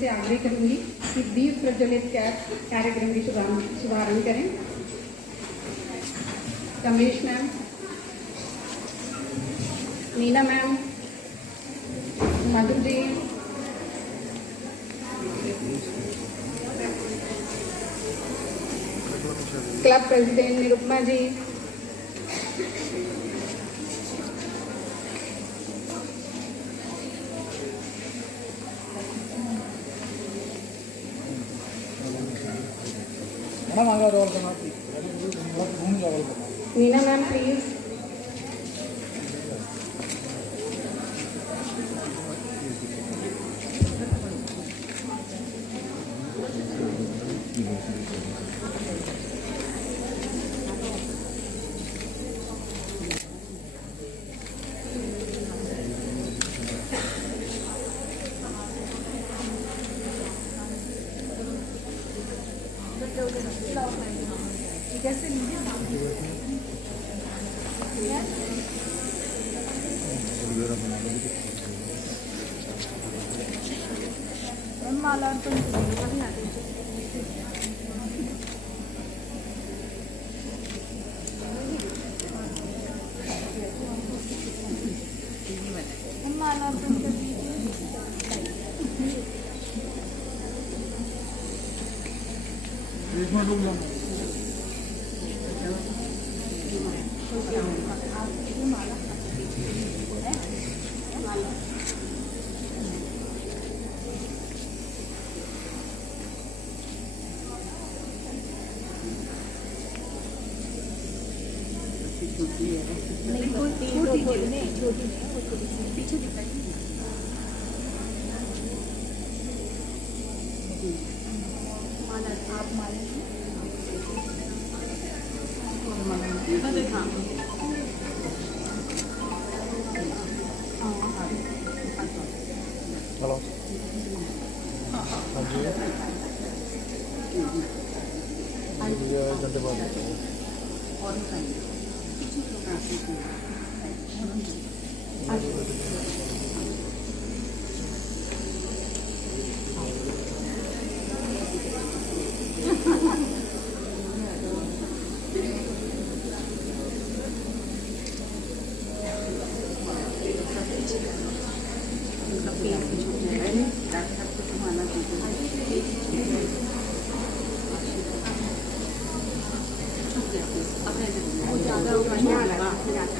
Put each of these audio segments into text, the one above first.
से आग्रह करूंगी कि दीप प्रज्वलित कार्यक्रम की शुभारंभ करें। Kamlesh ma'am, Meena ma'am, Madhu ji, club president Nirupama ji, Meena ma'am please,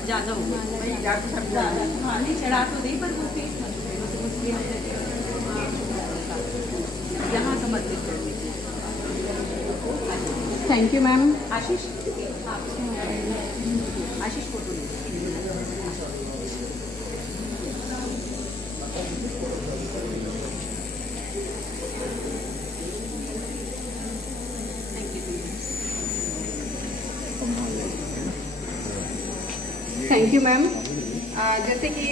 ज्यादा होगा चढ़ा तो दे पर वो यहाँ समर्पित कर दीजिए। Thank you ma'am. Ashish Ashish photo thank you ma'am. जैसे कि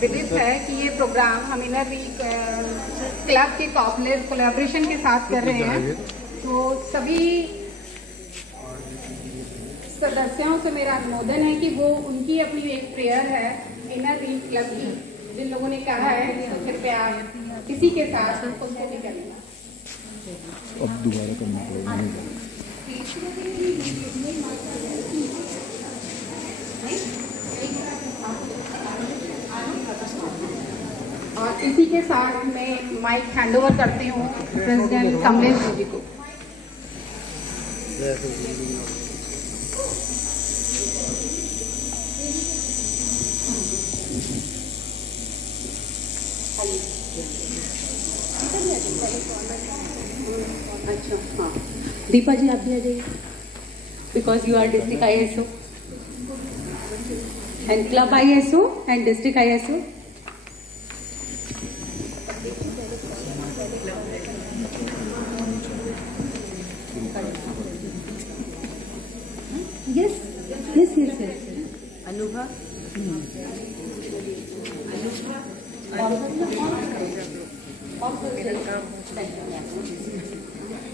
विदित है कि ये प्रोग्राम हम इनर वीक क्लब के कोलैबोरेशन के साथ कर रहे हैं, तो सभी सदस्यों से मेरा अनुमोदन है कि वो उनकी अपनी एक प्रेयर है इनर वीक क्लब की, जिन लोगों ने कहा है तो कृपया किसी के साथ उसको भी कर लेना। अब दोबारा करना पड़ेगा। और इसी के साथ मैं माइक हैंड ओवर करती हूँ प्रेसिडेंट कमलेश जी को। अच्छा हाँ, दीपा जी आप भी आ जाइए, because you are district ISO and club ISO and district ISO। Yes yes yes yes Anubhav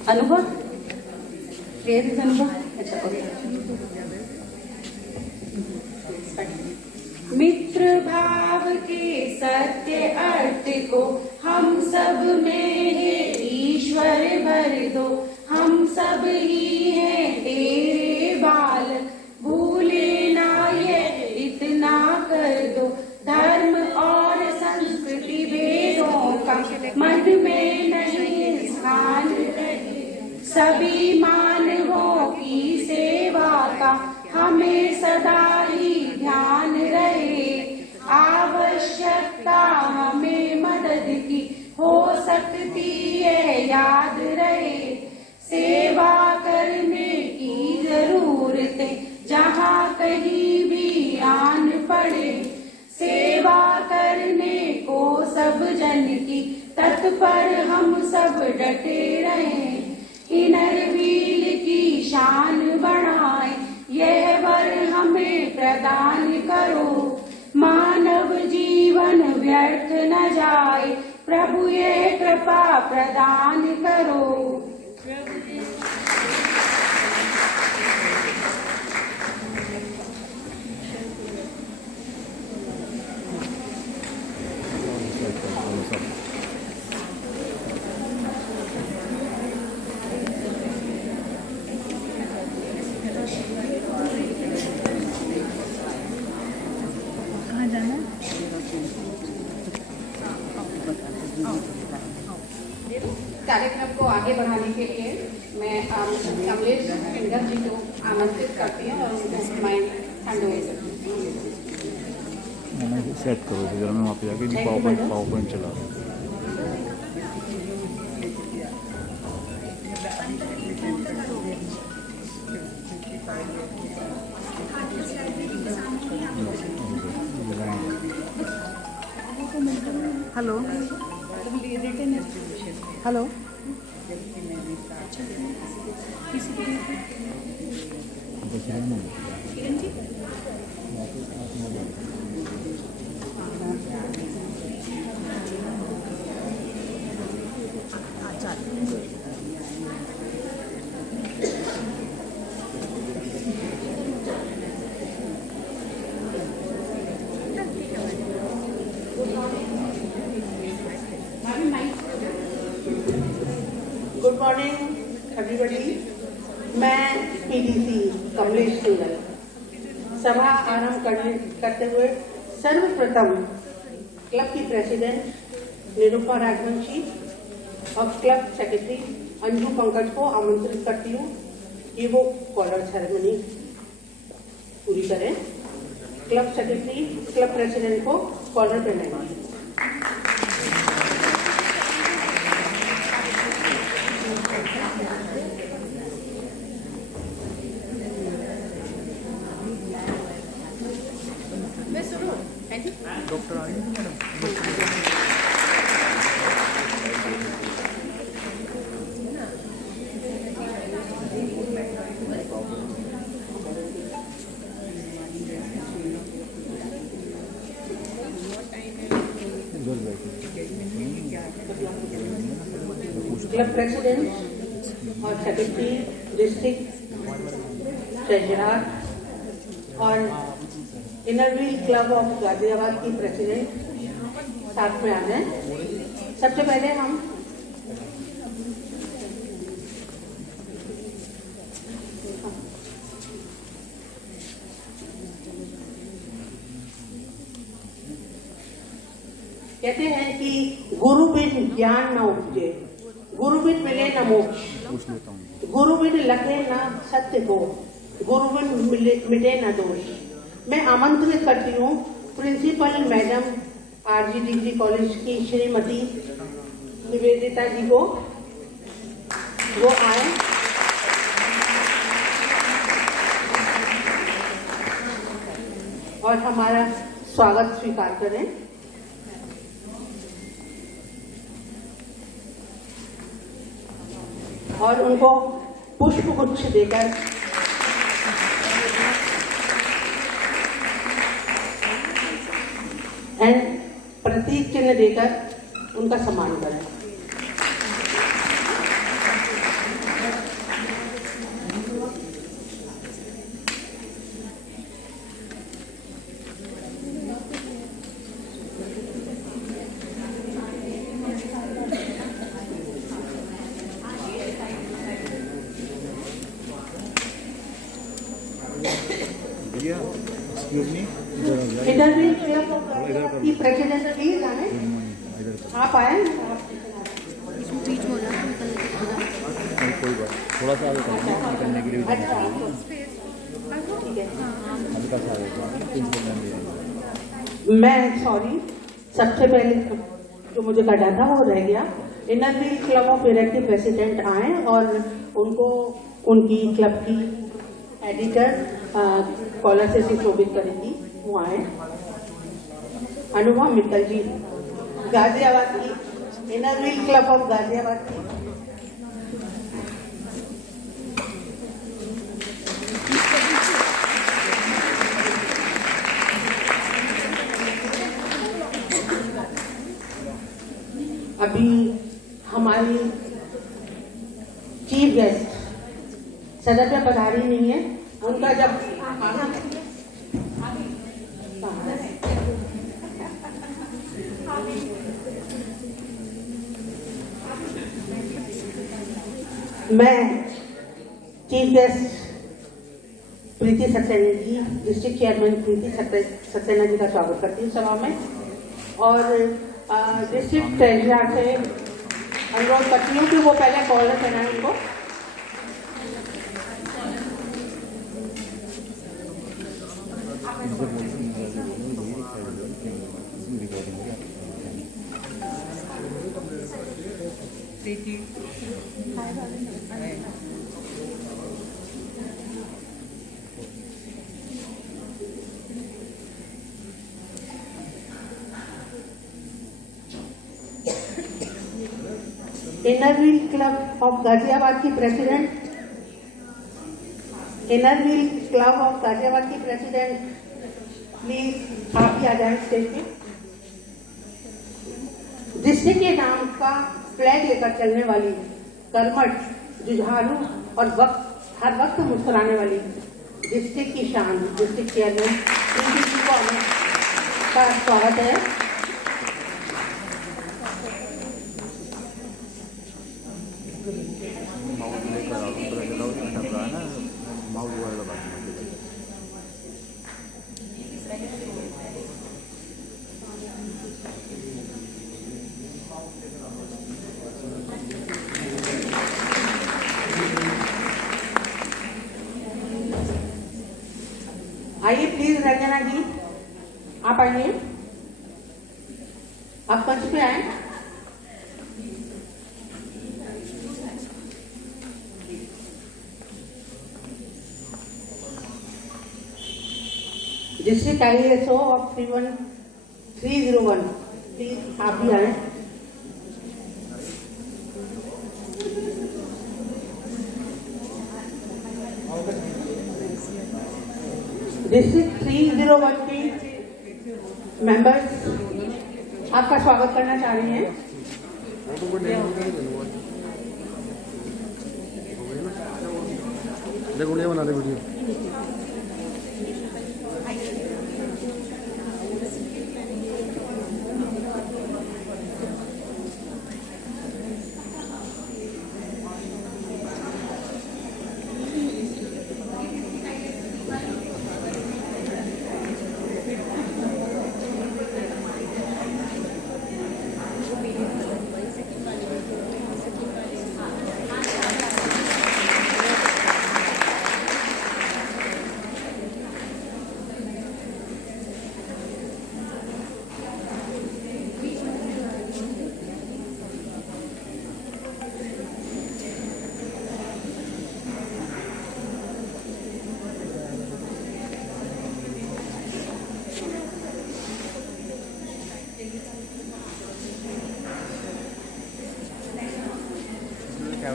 Anubhav where is अनुभव। अच्छा मित्र भाव के सत्य अर्थ को हम सब में है ईश्वर भर दो, हम सब ही हैं तेरे बालक, भूले ना ये इतना कर दो, धर्म और संस्कृति भेदों का मन में नहीं स्थान रहे, सभी मानवों की सेवा का हमें सदा ही ध्यान रहे, आवश्यकता हमें मदद की हो सकती है याद रहे, सेवा करने की जरूरतें जहाँ कहीं भी आन पड़े, सेवा करने को सब जन की तत्पर हम सब डटे रहें, इनर व्हील की शान बढ़ाएं, यह वर हमें प्रदान करो, मानव जीवन व्यर्थ न जाए, प्रभु ये कृपा प्रदान करो। कार्यक्रम को आगे बढ़ाने के लिए मैं कमलेश सिंगर जी को आमंत्रित करती हूँ और उनको माइक हैंड ओवर करती हूँ। सेट करो जरा, मैं वहाँ पे जाके पावर पॉइंट चला रहा हूँ। Hello hello good morning everybody. मैं पीडीसी कमलेश सिंगल सभा आरंभ करते हुए सर्वप्रथम क्लब की प्रेसिडेंट निरूपा राजवंशी और क्लब सेक्रेटरी अंजू पंकज को आमंत्रित करती हूँ कि वो कॉलर सेरेमनी पूरी करें। क्लब सेक्रेटरी क्लब प्रेसिडेंट को कॉलर पहनाएंगे। डॉक्टर आ रही है मैडम। क्लब प्रेसिडेंट और सेक्रेटरी डिस्ट्रिक्ट ट्रेजरर और inner Wheel Club of Ghaziabad की प्रेसिडेंट साथ में आ जाए। सबसे पहले हम कहते हैं कि गुरु बिन ज्ञान न उपजे, गुरु बिन मिले न मोक्ष, गुरु बिन लगे न सत्य को, गुरु बिन मिटे न दोष। मैं आमंत्रित करती हूँ principal madam RG degree college की श्रीमती निवेदिता जी को, वो आए और हमारा स्वागत स्वीकार करें। और उनको पुष्प गुच्छ देकर एंड प्रतीक चिन्ह देकर उनका सम्मान करें। इधर भी की प्रेसिडेंट प्लीज आए, आप आए। कोई बात, थोड़ा सा आगे निकलने के लिए भी अच्छा ठीक है। हल्का सा आगे मैं सॉरी, सबसे पहले जो मुझे करना था वो रह गया। इनर व्हील क्लब ऑफ इरक के प्रेसिडेंट आए और उनको उनकी क्लब की एडिटर कॉलर से सुशोभित करेंगी, वो आए। अनुभव मित्तल जी गाजियाबाद की, inner Wheel Club of Ghaziabad की। अभी हमारी चीफ गेस्ट सदर पे पधारी नहीं है, उनका जब मैं चीफ गेस्ट प्रीति सक्सेना जी, डिस्ट्रिक्ट चेयरमैन प्रीति सक्सेना जी का स्वागत करती हूँ सभा में, और डिस्ट्रिक्ट ट्रेजरर से अनुरोध करती हूँ कि वो पहले कॉलर बनाए उनको। Inner Wheel Club of Ghaziabad की president, Inner Wheel Club of Ghaziabad की प्रेसिडेंट प्लीज आप भी आ जाए स्टेज पे। डिस्ट्रिक्ट के नाम का फ्लैग लेकर चलने वाली, कर्मठ, जुझारू और हर वक्त मुस्कुराने वाली डिस्ट्रिक्ट की शान, डिस्ट्रिक्ट चेयरमैन प्रीति जी को का स्वागत है। आइए प्लीज रंजना जी, आप आइए, आप मंच पे आए। डिस्ट्रिक्ट IASO ऑफ 301 प्लीज आप भी आए। डिस्ट्रिक्ट 301 के मेंबर्स आपका स्वागत करना चाह रही हैं। बना दे वीडियो।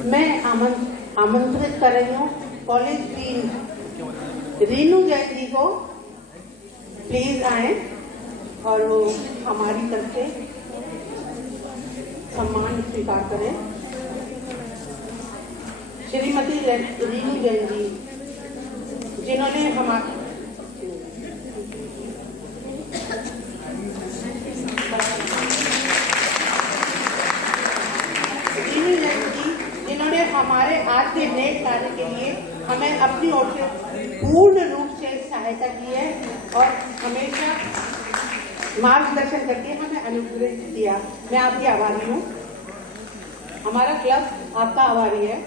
मैं आमंत्रित कर रही हूँ कॉलेज डीन रीनू जैन जी को, प्लीज आए और वो हमारी तरफ से सम्मान स्वीकार करें। श्रीमती रीनू जैन जी, जिन्होंने हमारे आज के नेक कार्य के लिए हमें अपनी ओर से पूर्ण रूप से सहायता की है। और हमेशा मार्गदर्शन करके हमें अनुग्रहित किया। मैं आपकी आभारी हूँ। हमारा क्लब आपका आभारी है।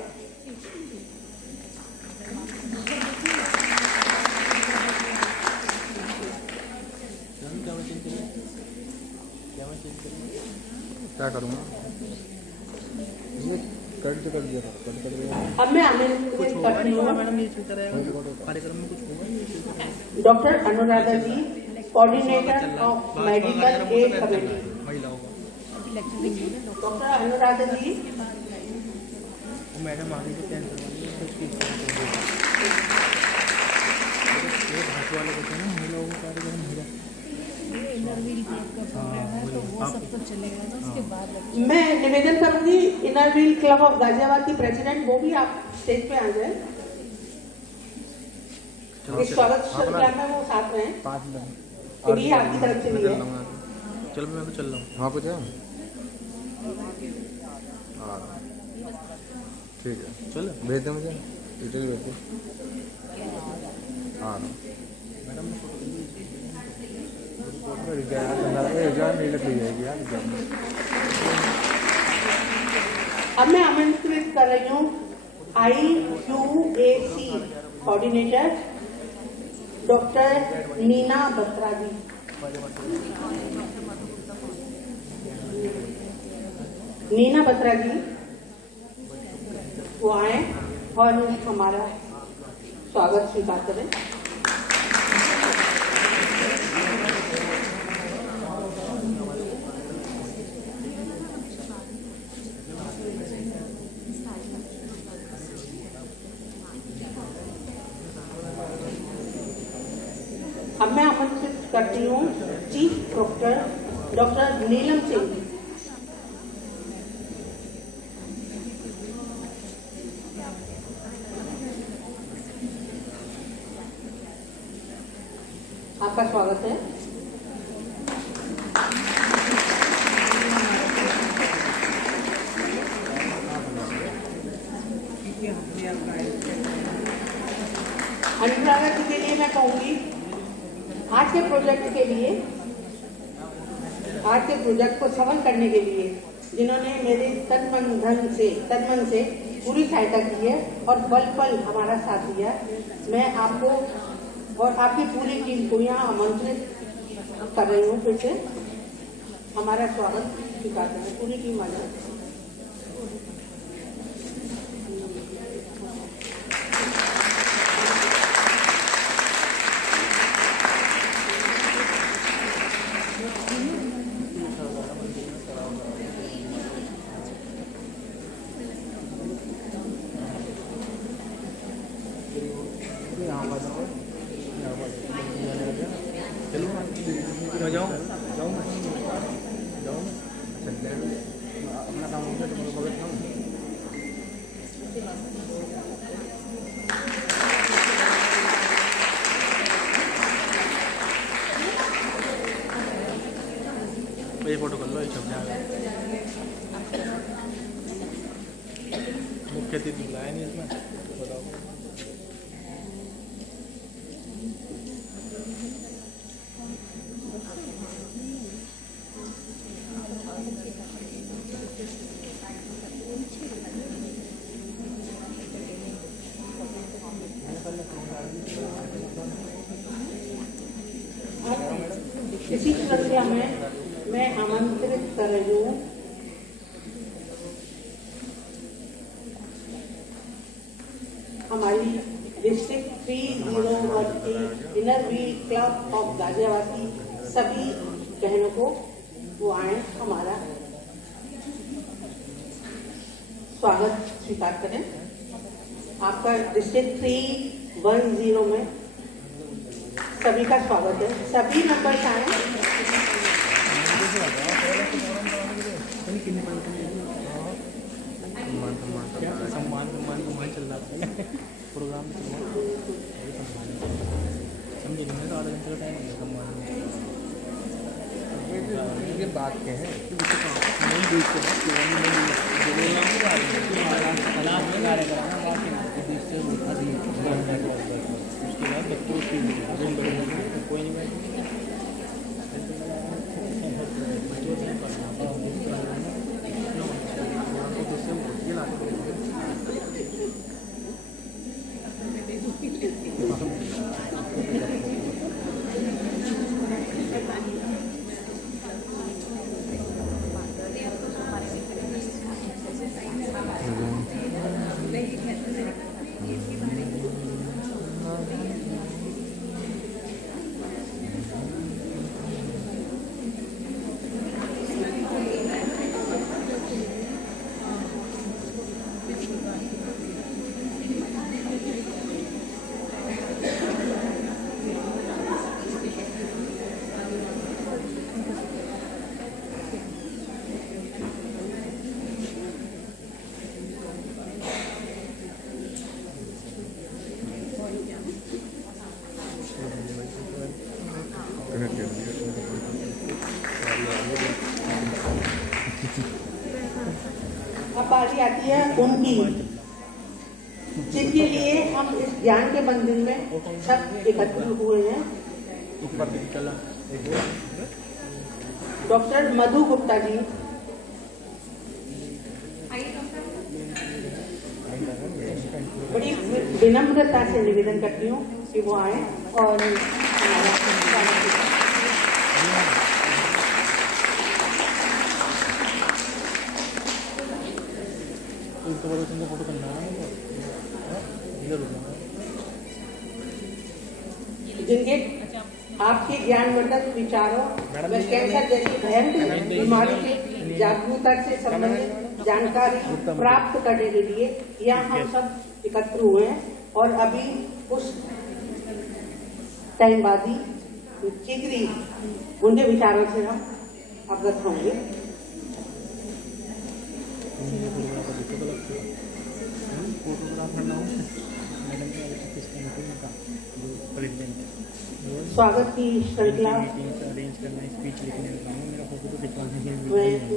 क्या करूँगा? ये कट कर दिया था, कट कर दिया। अब मैं आमंत्रित करती हूँ कार्यक्रम में कुछ होगा? Doctor Anuradha ji, coordinator of medical aid committee. Doctor Anuradha ji, madam आगे से प्लान करवाइए तो उसकी ये भाषा वाले कहते हैं ना महिलाओं का कार्यक्रम महिला मैं निवेदन करूंगी inner Wheel Club of Ghaziabad की प्रेसिडेंट, वो भी आप स्टेज पे आ जाए। इस स्वागत श्रृंखला में वो साथ में हैं। 5 मिनट तो ये आपकी तरफ से भी है। चल मैं तो चल रहा हूँ वहाँ पे जाऊँ। हाँ ठीक है, चल भेज दे मुझे, डिटेल भेज दे। हाँ मैडम अब मैं आमंत्रित कर रही हूँ IQAC coordinator doctor Neena Batra ji. Neena Batra ji वो आए और हमारा स्वागत स्वीकार करें। अब मैं आमंत्रित करती हूँ चीफ डॉक्टर डॉक्टर नीलम सिंह। आपका स्वागत है। अनुराधा जी के लिए मैं कहूंगी आज के प्रोजेक्ट को सफल करने के लिए जिन्होंने मेरे तन मन से पूरी सहायता की है और पल पल हमारा साथ दिया, मैं आपको और आपकी पूरी टीम को यहाँ आमंत्रित कर रही हूँ। फिर से हमारा स्वागत स्वीकार करें, पूरी टीम आ जाए। अपना काम हो गया तो मैं खाऊँ। ये फोटो कर लो, ये छप जाएगा। मुख्य अतिथि बुलाया नहीं इसमें, बताओ। इसी प्रक्रिया में मैं आमंत्रित कर रही हूँ हमारी डिस्ट्रिक्ट 301 की inner Wheel Club of Ghaziabad की सभी बहनों को, वो आए हमारा स्वागत स्वीकार करें। आपका डिस्ट्रिक्ट 310 में सभी का स्वागत है। सभी मेंबर्स आए। सम्मान चल रहा है प्रोग्राम समझे नहीं, तो आधा घंटे का टाइम है सम्मान। ये बात क्या है नहीं देख के उसके बाद बच्चों की कोई नहीं बारी आती है उनकी, जिनके लिए हम इस ज्ञान के मंदिर में सब एकत्र हुए हैं। ऊपर चला डॉक्टर मधु गुप्ता जी, बड़ी विनम्रता से निवेदन करती हूँ कि वो आए और हमारा स्वागत करें। फोटो करना जिनके आपके ज्ञानवर्धक विचारों व कैंसर जैसी भयंकर बीमारी के जागरूकता से संबंधित जानकारी प्राप्त करने के लिए यहाँ हम सब एकत्र हुए हैं और अभी उस टाइम बाद ही शीघ्र उनके विचारों से हम अवगत होंगे। स्वागत की श्रृंखला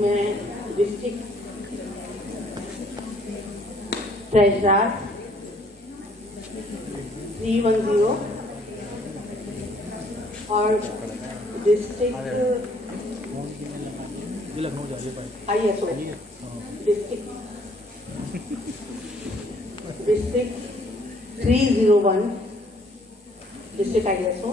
मैं डिस्ट्रिक्ट ट्रेजरर 310 और district ISO district 301 district ISO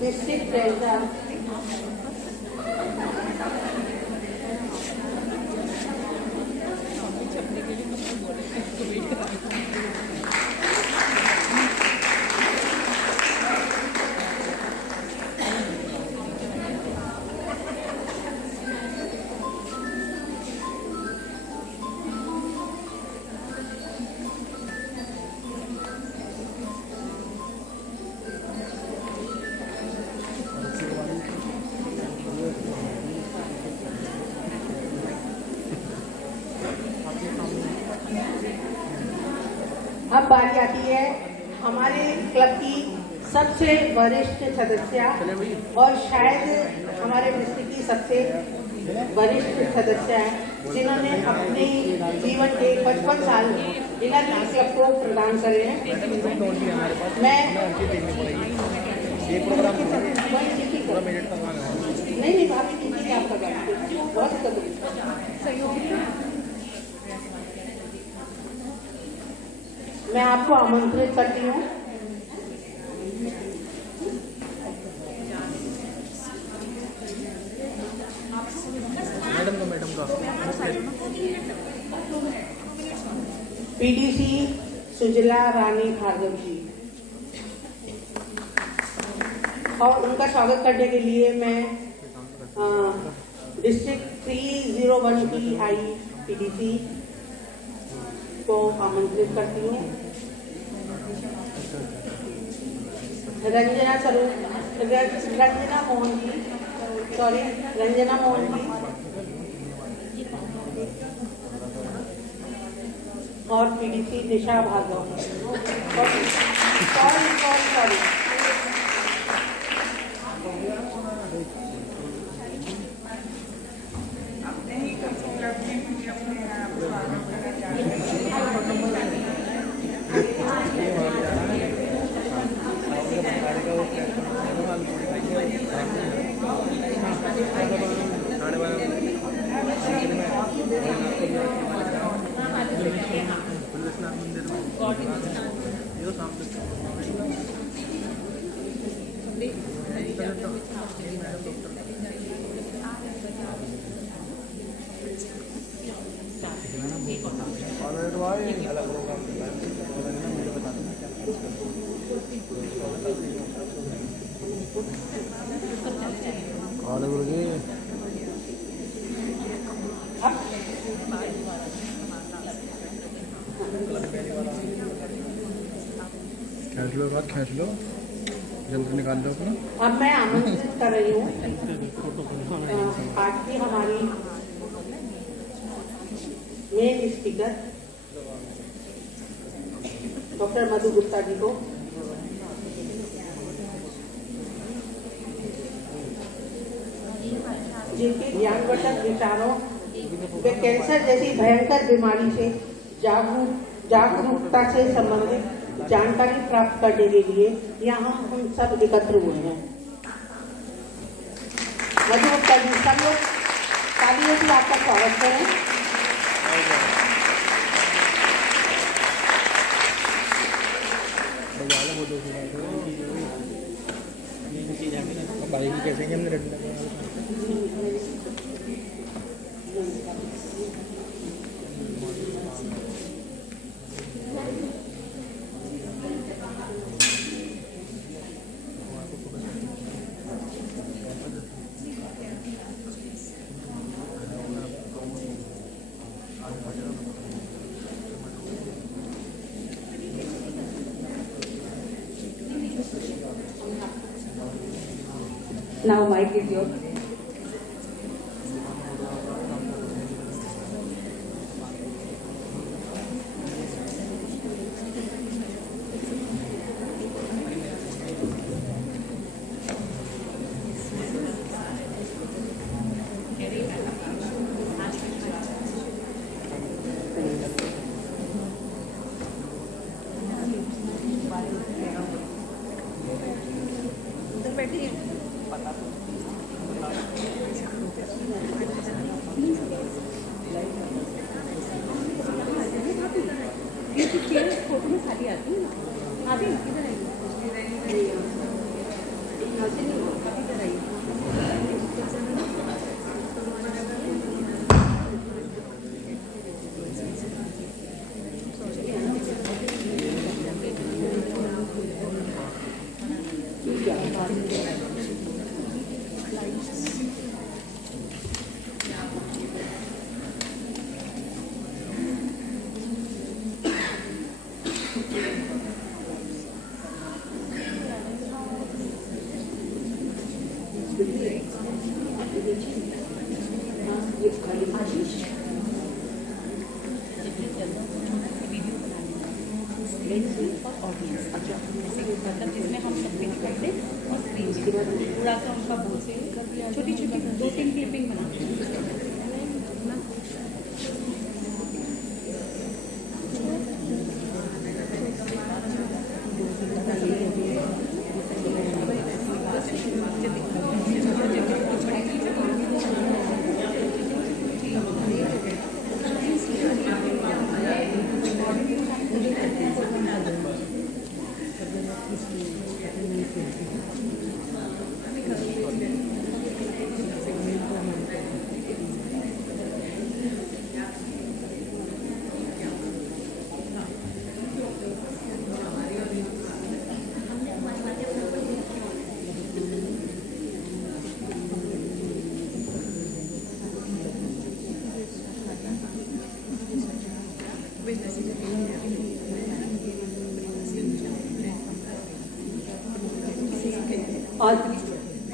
district treasurer अब बारी आती है हमारे क्लब की सबसे वरिष्ठ सदस्य और शायद हमारे डिस्ट्रिक्ट की सबसे वरिष्ठ सदस्य है, जिन्होंने अपने जीवन के 55 साल इलाकी क्लब को प्रदान करे हैं। मैं नहीं भाभी जी आपका बहुत मैं आपको आमंत्रित करती हूँ मैडम का PDC सुजला रानी भार्गव जी, और उनका स्वागत करने के लिए मैं डिस्ट्रिक्ट 301 की IPDC को आमंत्रित करती हूँ। रंजना मोहन जी और PDC निशा भार्गव। सॉरी खींच लो बात, खींच लो, जल्दी निकाल लो अपना। अब मैं आमंत्रित कर रही हूँ आज की हमारी मेन स्पीकर डॉक्टर मधु गुप्ता जी को। जिनके ज्ञानवर्धक विचारों वे कैंसर जैसी भयंकर बीमारी से जागरूकता से संबंधित जानकारी प्राप्त करने के लिए यहाँ हम सब एकत्र हुए हैं। मधु गुप्ता जी, सब लोग तालियों से आपका स्वागत करें। भाई की कैसे हमने Now mic is yours. जिसमें हम सब दिखाते और स्क्रीन पूरा सा उनका बोल से छोटी छोटी 2-3 क्लिपिंग बनाते हैं।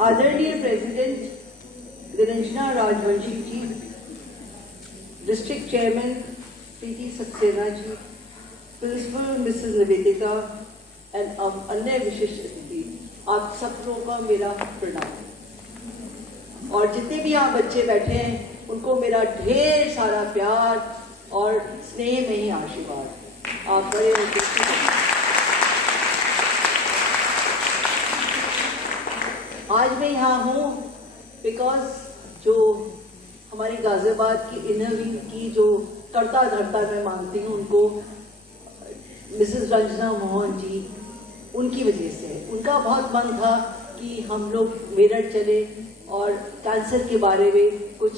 आदरणीय president Niranjana Rajvanshi ji, district chairman Preeti Saxena ji, principal Mrs Nivedita and अन्य विशिष्ट अतिथि, आप सब लोगों का मेरा प्रणाम। और जितने भी यहाँ बच्चे बैठे हैं उनको मेरा ढेर सारा प्यार और स्नेह में ही आशीर्वाद। आप बड़े आज मैं यहाँ हूँ बिकॉज जो हमारी गाजियाबाद की इनरविंग की जो करता धरता मैं मानती हूँ उनको, मिसेस रंजना मोहन जी, उनकी वजह से उनका बहुत मन था कि हम लोग मेरठ चले और कैंसर के बारे में कुछ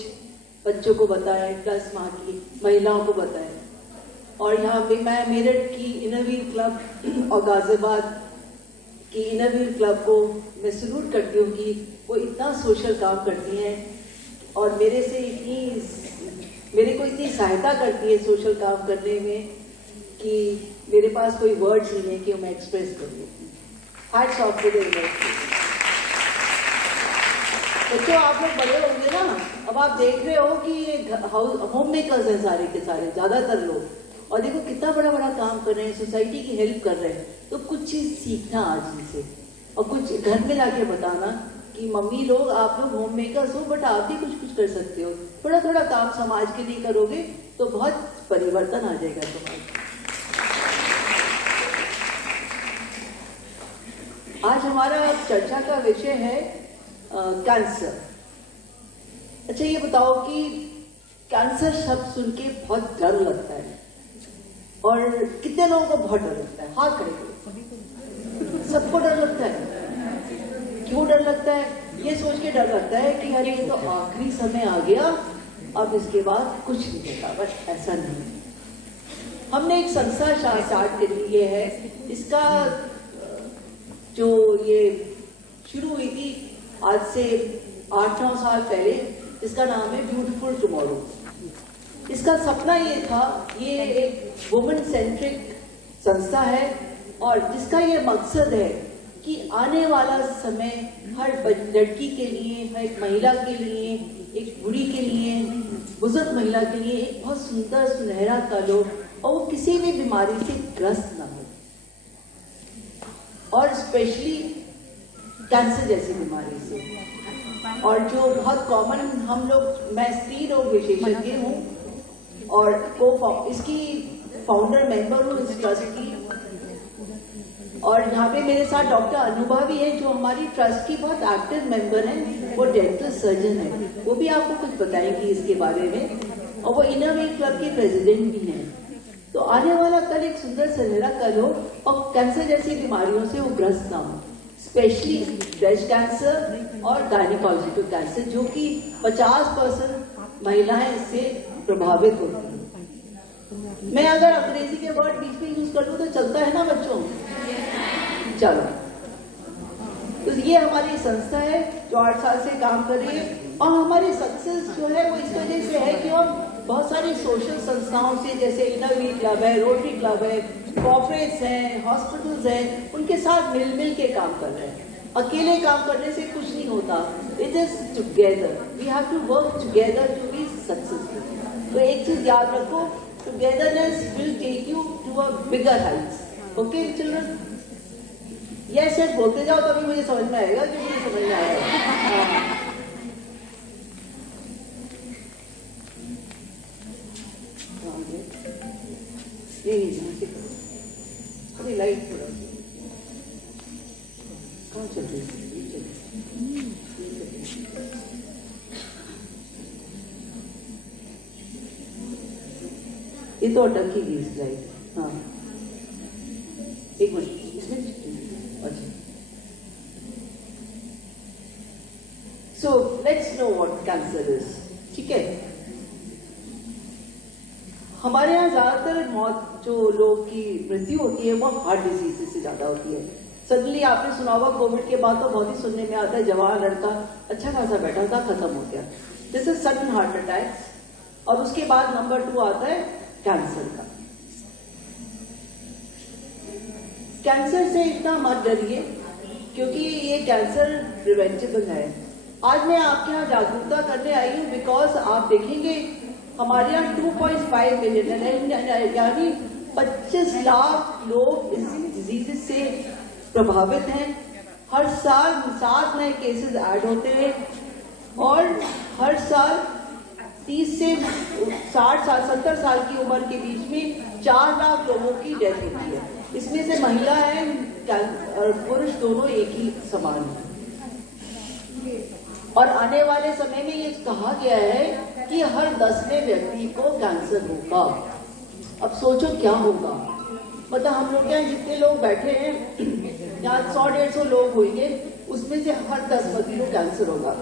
बच्चों को बताएं, प्लस वहाँ की महिलाओं को बताएं। और यहाँ पे मैं मेरठ की इनरवीर क्लब और गाजियाबाद कि इनरवीर क्लब को मैं सल्यूट करती हूँ कि वो इतना सोशल काम करती हैं और मेरे को इतनी सहायता करती है सोशल काम करने में कि मेरे पास कोई वर्ड्स नहीं है कि मैं एक्सप्रेस करूँ। Hats off to the university. बच्चों आप लोग बड़े होंगे ना, अब आप देख रहे हो कि ये होम मेकर्स हैं सारे के सारे, ज्यादातर लोग, और देखो कितना बड़ा बड़ा काम कर रहे हैं, सोसाइटी की हेल्प कर रहे हैं। तो कुछ चीज सीखना आज इनसे, और कुछ घर में लाके बताना कि मम्मी लोग, आप लोग होम मेकर्स हो बट आप भी कुछ कुछ कर सकते हो। थोड़ा थोड़ा काम समाज के लिए करोगे तो बहुत परिवर्तन आ जाएगा समाज में। आज हमारा चर्चा का विषय है कैंसर। अच्छा ये बताओ कि कैंसर शब्द सुन के बहुत डर लगता है, और कितने लोगों को बहुत डर लगता है? हाथ खड़े करो। सबको डर लगता है। क्यों डर लगता है? ये सोच के डर लगता है कि अरे ये तो आखिरी समय आ गया, अब इसके बाद कुछ नहीं होगा। बस ऐसा नहीं। हमने एक संस्था स्टार्ट कर ली है। इसका जो ये शुरू हुई थी आज से 8-9 साल पहले, इसका नाम है ब्यूटीफुल टुमारो। इसका सपना ये था, ये एक वुमेन सेंट्रिक संस्था है, और जिसका ये मकसद है कि आने वाला समय हर लड़की के लिए, हर महिला के लिए, एक बूढ़ी के लिए, बुजुर्ग महिला के लिए एक बहुत सुंदर सुनहरा कल हो, और वो किसी भी बीमारी से ग्रस्त ना हो, और स्पेशली कैंसर जैसी बीमारी से। और जो बहुत कॉमन हम लोग, मैं स्त्री रोग विशेषज्ञ हूँ और इसकी फाउंडर मेंबर हूँ इस ट्रस्ट की, और यहाँ पे मेरे साथ डॉक्टर अनुभा भी है जो हमारी ट्रस्ट की बहुत एक्टिव मेंबर हैं। वो डेंटल सर्जन है, वो भी आपको कुछ बताएंगी इसके बारे में, और वो इनोवेट क्लब के प्रेसिडेंट भी हैं। तो आने वाला कल एक सुंदर सुनहरा कल हो, और कैंसर जैसी बीमारियों से वो ग्रस्त ना हो, स्पेशली ब्रेस्ट कैंसर और गायनिकोलॉजिकल कैंसर, जो कि 50% महिलाएं इससे प्रभावित होती हैं। मैं अगर अंग्रेजी के वर्ड बीच में यूज कर लूं तो चलता है ना बच्चों? चलो, तो ये हमारी संस्था है जो 8 साल से काम कर रही है, और हमारी सक्सेस जो है वो इस वजह से है कि हम बहुत सारी सोशल संस्थाओं से, जैसे इनोवेट क्लब है, रोटरी क्लब है, कॉर्पोरेट्स हैं, हॉस्पिटल्स हैं, उनके साथ मिल के काम कर रहे हैं। अकेले काम करने से कुछ नहीं होता। It is together, we have to work together to be successful. तो एक चीज याद रखो, togetherness will take you to a bigger heights. Okay children? Yes yes बोलते जाओ, तभी मुझे समझ में आएगा कि मुझे समझ में आएगा। थोड़ी लाइट थोड़ा कहाँ चल रही है? ये तो अटक ही गई लाइट। हाँ एक मिनट, इसमें अच्छा। So let's know what cancer is. ठीक है, हमारे यहाँ ज्यादातर मौत, जो लोग की मृत्यु होती है वो हार्ट डिजीज से ज्यादा होती है। सडनली आपने सुना होगा कोविड के बाद तो बहुत ही सुनने में आता है, जवान लड़का अच्छा खासा बैठा था, खत्म हो गया। This is sudden heart attacks. और उसके बाद नंबर 2 आता है कैंसर का। कैंसर से इतना मत डरिए, क्योंकि ये कैंसर प्रिवेंटेबल है। आज मैं आपके यहाँ जागरूकता करने आई हूँ बिकॉज आप देखेंगे हमारे यहाँ 2.5 मिलियन यानी 25 लाख लोग इस डिजीज से प्रभावित हैं। हर साल 7 नए केसेस ऐड होते हैं, और हर साल 30 से 60 साल 70 साल की उम्र के बीच में 4 लाख लोगों की डेथ होती है। इसमें से महिला है और पुरुष दोनों एक ही समान है। और आने वाले समय में ये कहा गया है कि हर 10वें व्यक्ति को कैंसर होगा। अब सोचो क्या होगा, मतलब हम लोग यहाँ जितने लोग बैठे हैं, यहाँ 100-150 लोग होंगे, उसमें से हर 10 व्यक्ति को कैंसर होगा।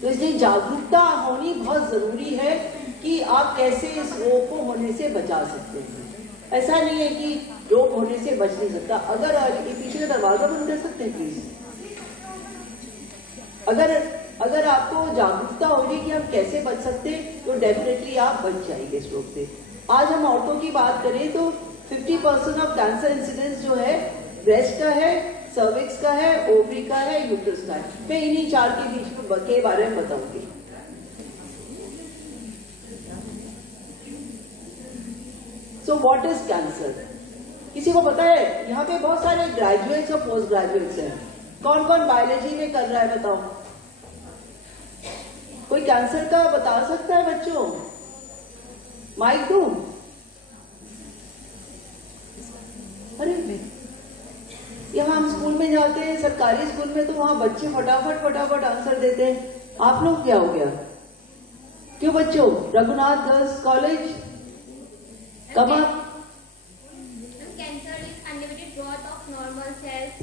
तो इसलिए जागरूकता होनी बहुत जरूरी है कि आप कैसे इस रोग को होने से बचा सकते हैं। ऐसा नहीं है कि रोग होने से बच नहीं सकता। अगर पीछे का दरवाजा बंद कर सकते हैं प्लीज। अगर आपको जागरूकता होगी कि हम कैसे बच सकते हैं, तो डेफिनेटली आप बच जाएंगे इस रोग से। आज हम औरतों की बात करें तो 50% ऑफ कैंसर इंसिडेंस जो है ब्रेस्ट का है, सर्विक्स का है, ओवरी का है, यूट्रस का है। मैं इन्हीं 4 के बीच के बारे में बताऊंगी। So what is cancer? किसी को पता है? यहाँ पे बहुत सारे ग्रेजुएट्स और पोस्ट ग्रेजुएट्स हैं। कौन कौन बायोलॉजी में कर रहा है बताओ? कोई कैंसर का बता सकता है बच्चों? माइक दूं? अरे यहाँ हम स्कूल में जाते हैं, सरकारी स्कूल में, तो वहां बच्चे फटाफट आंसर देते हैं। आप लोग क्या हो गया? क्यों बच्चों? रघुनाथ गर्ल्स कॉलेज कब आप? Cancer is unlimited growth of normal cells.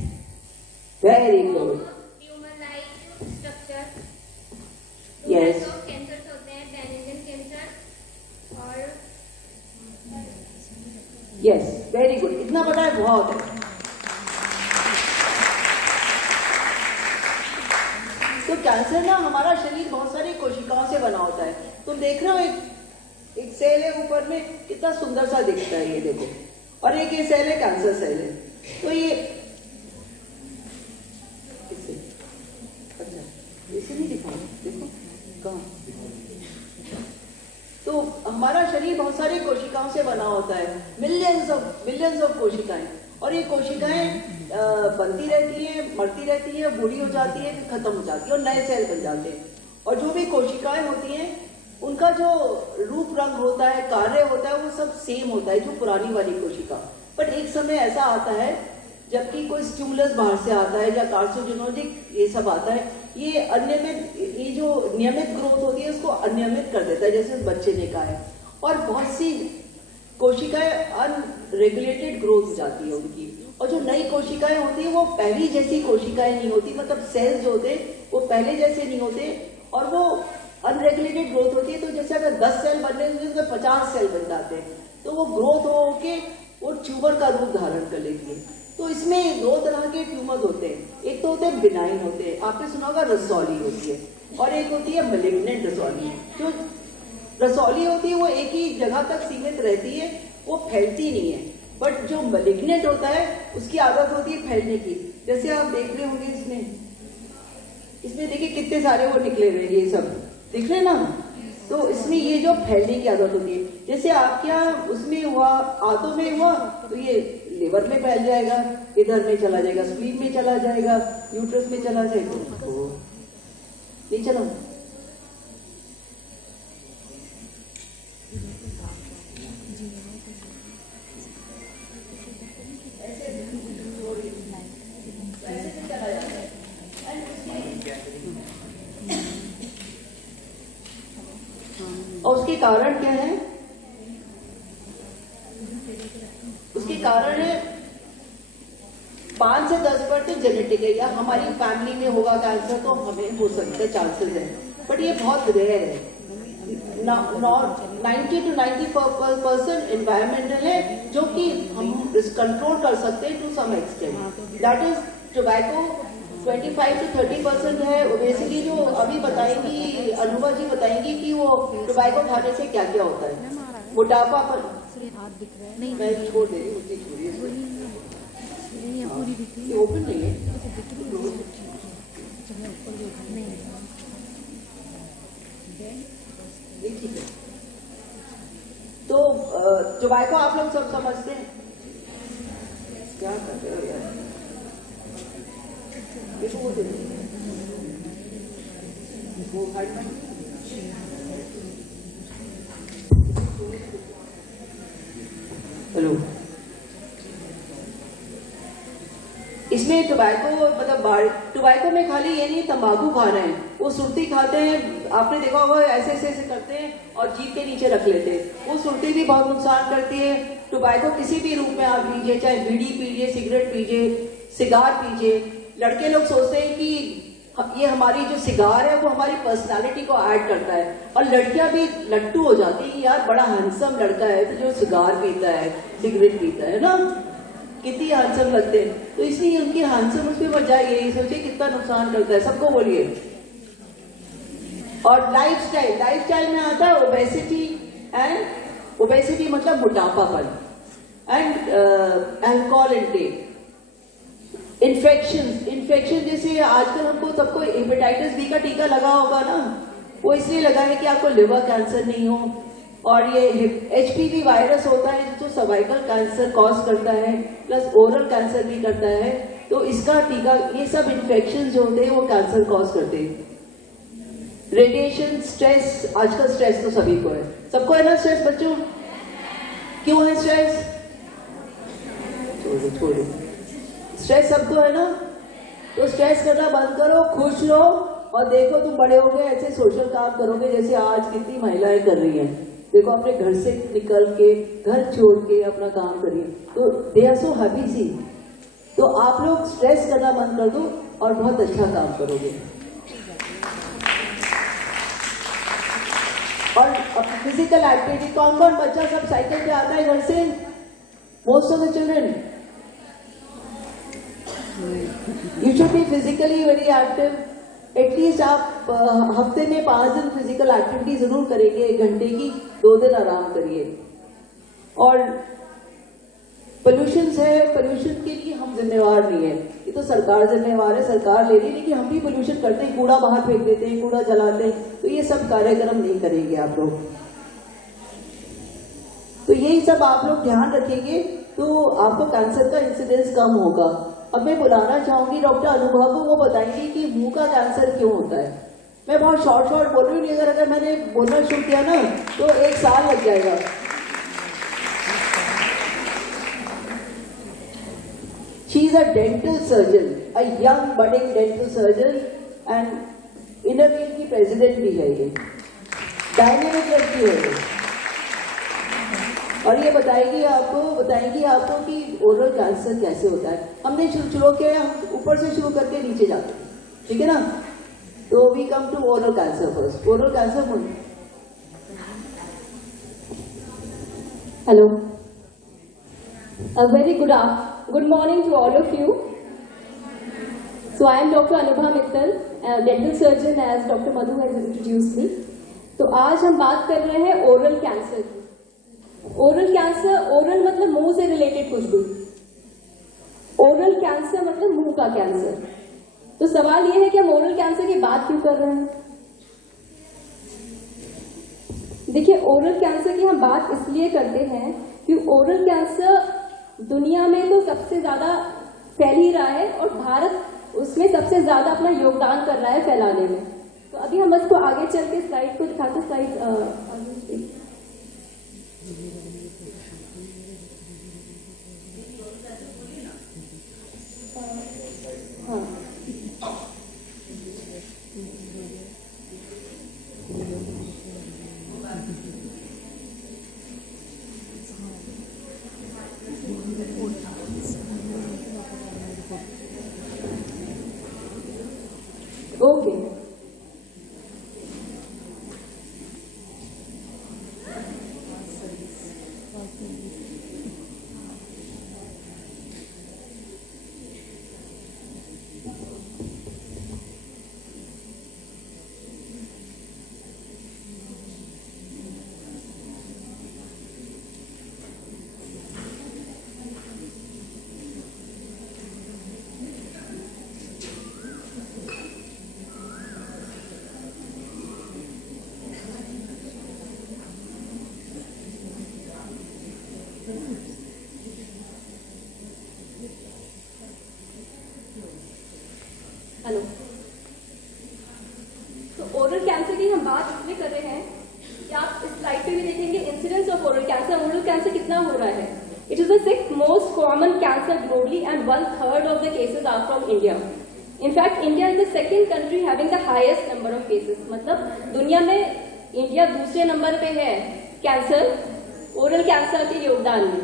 Very good. Tumor-like structure. Yes. दो कैंसर होते हैं, पेनिकल कैंसर और यस, वेरी गुड। इतना पता है, बहुत है। तो कैंसर ना, हमारा शरीर बहुत सारी कोशिकाओं से बना होता है। तुम देख रहे हो एक सेल है ऊपर में, कितना सुंदर सा दिखता है, ये देखो। और एक ये सेल है, कैंसर सेल है। तो ये अच्छा, इसे नहीं दिखाओ, देखो कहाँ। तो हमारा शरीर बहुत सारी कोशिकाओं से बना होता है, मिलियंस ऑफ कोशिकाएं। और ये कोशिकाएं बनती रहती हैं, मरती रहती हैं, बूढ़ी हो जाती है, खत्म हो जाती है और नए सेल बन जाते हैं। और जो भी कोशिकाएं होती हैं, उनका जो रूप रंग होता है, कार्य होता है, वो सब सेम होता है जो पुरानी वाली कोशिका। बट एक समय ऐसा आता है जबकि कोई स्टिमुलस बाहर से आता है या कार्सिनोजेनिक ये सब आता है, ये अनियमित, ये जो नियमित ग्रोथ होती है उसको अनियमित कर देता है, जैसे बच्चे ने कहा है। और बहुत सी कोशिकाएं अनरेगुलेटेड ग्रोथ हो जाती है उनकी। और जो नई कोशिकाएं होती है वो पहली जैसी कोशिकाएं नहीं होती, मतलब सेल्स जो होते वो पहले जैसे नहीं होते, और वो अनरेगुलेटेड ग्रोथ होती है। तो जैसे अगर 10 सेल बनने हैं तो 50 सेल बन जाते हैं, तो वो ग्रोथ हो के वो ट्यूमर का रूप धारण कर लेती है। तो इसमें 2 तरह के ट्यूमर होते हैं। एक तो होते हैं बिनाइन होते हैं, आपने सुना होगा रसौली होती है, और एक होती है मैलिग्नेंट रसौली। जो रसौली होती है वो एक ही जगह तक सीमित रहती है, वो फैलती नहीं है। बट जो मैलिग्नेंट होता है उसकी आदत होती है फैलने की। जैसे आप देख रहे होंगे इसमें देखिए कितने सारे वो निकले हुए, ये सब दिख रहे ना। तो इसमें ये जो फैलने की आदत होती है, जैसे आपके यहाँ उसमें हुआ, आंतों में हुआ, तो ये लिवर में फैल जाएगा, इधर में चला जाएगा, स्प्लीन में चला जाएगा, यूट्रस में चला जाएगा, तो नहीं चला। और उसके कारण क्या है? उसके कारण है 5 से 10% जेनेटिक है, या हमारी फैमिली में होगा कैंसर तो हमें हो सकता है, चांसेस है। बट ये बहुत रेयर है। 90 to 90% एनवायरमेंटल है, जो कि हम कंट्रोल कर सकते हैं to some extent. That is tobacco 25 to 30% है। बेसिकली जो अभी बताएंगी, अनुभा जी बताएंगी कि वो टोबैको खाने से क्या क्या होता है। मोटापा पर मैं छोड़ दे रही हूँ, ये ओपन नहीं है। ठीक है, तो टोबैको आप लोग सब समझते हैं। क्या करते हो यार? देखो वो हेलो, इसमें टोबैको मतलब टोबैको में खाली ये नहीं तंबाकू खा रहे हैं, वो सुरती खाते हैं। आपने देखा होगा ऐसे ऐसे ऐसे करते हैं और जीभ के नीचे रख लेते हैं। वो सुरती भी बहुत नुकसान करती है। टोबैको किसी भी रूप में आप लीजिए, चाहे बीड़ी पीजिए, सिगरेट पीजिए, सिगार पीजिए। लड़के लोग सोचते हैं कि ये हमारी जो सिगार है वो हमारी पर्सनालिटी को ऐड करता है, और लड़कियां भी लट्टू हो जाती है, यार बड़ा हैंडसम लड़का है तो जो सिगार पीता है, सिगरेट पीता है ना, कितनी हैंडसम लगते हैं। तो इसलिए उनकी हैंडसम उसमें वजह यही, सोचिए कितना नुकसान करता है। सबको बोलिए। और लाइफस्टाइल में आता है ओबेसिटी एंड ओबेसिटी मतलब मोटापापन, एंड अल्कोहल इनटेक, इन्फेक्शन जैसे आजकल हमको सबको हेपेटाइटिस बी का टीका लगा होगा ना, वो इसलिए लगा है कि आपको लिवर कैंसर नहीं हो, और ये HPV वायरस होता है जो सर्वाइकल कैंसर कॉज करता है, प्लस ओरल कैंसर भी करता है, तो इसका टीका, ये सब इन्फेक्शन जो होते हैं वो कैंसर कॉज करते हैं। रेडिएशन, स्ट्रेस, आजकल स्ट्रेस तो सभी को है, सबको है ना स्ट्रेस बच्चों? क्यों है स्ट्रेस? छोड़ो, स्ट्रेस सबको है ना, तो स्ट्रेस करना बंद करो, खुश रहो, और देखो तुम बड़े हो गए ऐसे सोशल काम करोगे जैसे आज कितनी महिलाएं कर रही हैं। देखो अपने घर से निकल के, घर छोड़ के अपना काम करिए, तो दे आर सो हैप्पी सी। तो आप लोग स्ट्रेस करना बंद कर दो और बहुत अच्छा काम करोगे। और फिजिकल एक्टिविटी, कौन कौन बच्चा सब साइकिल पे आता है घर से? Most of the children. You should be physically very active. At least आप हफ्ते में 5 दिन फिजिकल एक्टिविटी जरूर करेंगे, 1 घंटे की, 2 दिन आराम करिए। और पोल्यूशन है, पोल्यूशन के लिए हम जिम्मेवार नहीं है, ये तो सरकार जिम्मेवार है, सरकार ले रही है, लेकिन हम भी पोल्यूशन करते हैं, कूड़ा बाहर फेंक देते हैं, कूड़ा जलाते हैं, तो ये सब कार्यक्रम नहीं करेंगे आप लोग। तो यही सब आप लोग ध्यान रखेंगे तो आपको कैंसर का इंसिडेंस कम होगा। अब मैं बुलाना चाहूंगी डॉक्टर अनुभव को, वो बताएंगे कि मुंह का कैंसर क्यों होता है। मैं बहुत शॉर्ट बोल रही हूँ, अगर मैंने बोलना शुरू किया ना तो 1 साल लग जाएगा। She is a dental surgeon, a young budding dental surgeon, and Inner Wheel की प्रेसिडेंट भी है ये, डायनेमिक लड़की है ये। और ये बताएगी आपको कि ओरल कैंसर कैसे होता है। हमने शुरू किया, हम ऊपर से शुरू करके नीचे जाते हैं, ठीक है ना? तो we come to oral cancer first. Oral cancer Hello. A very good morning to all of you. So I am Dr. Anubha Mittal, a dental surgeon, as Dr. Madhu has introduced me. तो आज हम बात कर रहे हैं oral cancer की। Oral cancer, oral मतलब मुंह से रिलेटेड कुछ भी, ओरल कैंसर मतलब मुंह का कैंसर। तो सवाल यह है कि हम ओरल कैंसर की बात क्यों कर रहे हैं? देखिए, ओरल कैंसर की हम बात इसलिए करते हैं कि ओरल कैंसर दुनिया में तो सबसे ज्यादा फैल ही रहा है और भारत उसमें सबसे ज्यादा अपना योगदान कर रहा है फैलाने में। तो अभी हम इसको आगे चल के स्लाइड को दिखाते, स्लाइड हाँ। Okay, hello. तो ओरल कैंसर की हम बात इसलिए कर रहे हैं कि आप इस स्लाइड पे भी देखेंगे incidence of oral cancer. Oral cancer कितना हो रहा है? It is the 6th most common cancer globally and 1/3 of the cases are from India. In fact India is the second country having the highest number of cases. मतलब दुनिया में India दूसरे number पे है कैंसर, ओरल कैंसर के योगदान में।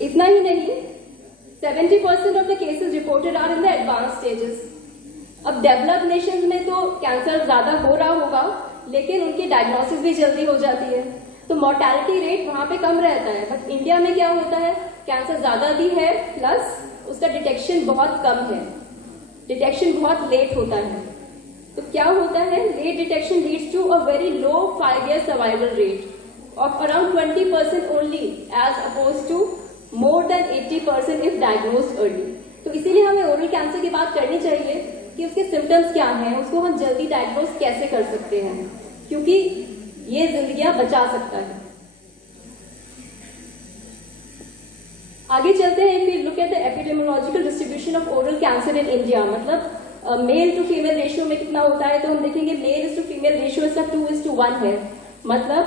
इतना ही नहीं, 70% of the cases reported are in the advanced stages. अब डेवलप्ड नेशंस में तो कैंसर ज्यादा हो रहा होगा, लेकिन उनकी डायग्नोसिस भी जल्दी हो जाती है, तो मोर्टेलिटी रेट वहां पे कम रहता है। बट इंडिया में क्या होता है, कैंसर ज्यादा भी है, प्लस उसका डिटेक्शन बहुत कम है, डिटेक्शन बहुत लेट होता है। तो क्या होता है, late detection leads to a very low 5-year survival rate. of around 20% only as opposed to more than 80% if diagnosed early. तो इसीलिए हमें ओरल कैंसर की बात करनी चाहिए कि उसके सिम्टम्स क्या हैं, उसको हम जल्दी डायग्नोज कैसे कर सकते हैं, क्योंकि ये जिंदगियां बचा सकता है। आगे चलते हैं। If you look at the epidemiological distribution of oral cancer in India, मतलब मेल टू फीमेल रेशियो में कितना होता है, तो हम देखेंगे male is to female ratio इसका 2:1 है। मतलब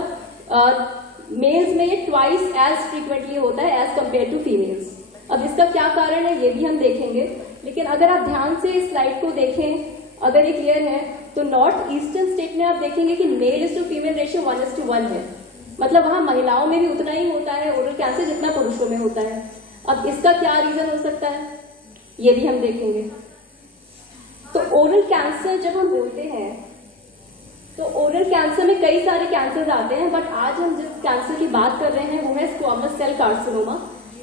मेल्स में ये ट्वाइस एज फ्रीक्वेंटली होता है एज कंपेयर टू फीमेल्स। अब इसका क्या कारण है ये भी हम देखेंगे, लेकिन अगर आप ध्यान से इस स्लाइड को देखें, अगर ये क्लियर है, तो नॉर्थ ईस्टर्न स्टेट में आप देखेंगे कि male is to female ratio 1:1 है। मतलब वहां महिलाओं में भी उतना ही होता है ओरल कैंसर जितना पुरुषों में होता है। अब इसका क्या रीजन हो सकता है ये भी हम देखेंगे। तो ओरल कैंसर जब हम बोलते हैं तो ओरल कैंसर में कई सारे कैंसर आते हैं, बट आज हम जिस कैंसर की बात कर रहे हैं वो है स्क्वामस सेल कार्सिनोमा,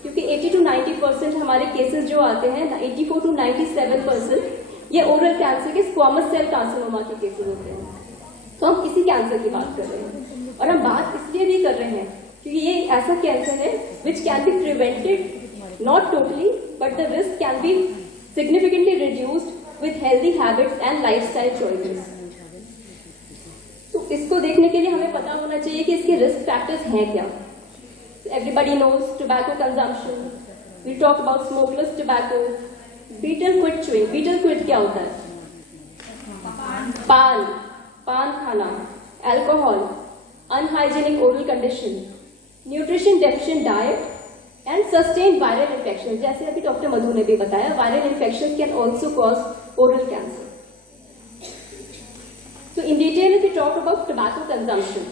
क्योंकि 80 to 90% हमारे केसेस जो आते हैं, 84 to 97% ये ओरल कैंसर के स्क्वामस सेल कार्सिनोमा के केसेस होते हैं। तो हम इसी कैंसर की बात कर रहे हैं, और हम बात इसलिए भी कर रहे हैं क्योंकि ये ऐसा कैंसर है विच can be prevented, not totally but the risk can be significantly reduced with healthy habits and lifestyle choices. तो इसको देखने के लिए हमें पता होना चाहिए कि इसके रिस्क फैक्टर्स हैं क्या। Everybody knows tobacco consumption. We talk about smokeless tobacco. Betel quid chewing. Betel quid क्या होता है? पान खाना, alcohol, unhygienic oral condition, nutrition deficient diet, and sustained viral infections. जैसे अभी डॉक्टर मधु ने भी बताया, viral infections can also cause oral cancer. So in detail, if we talk about tobacco consumption,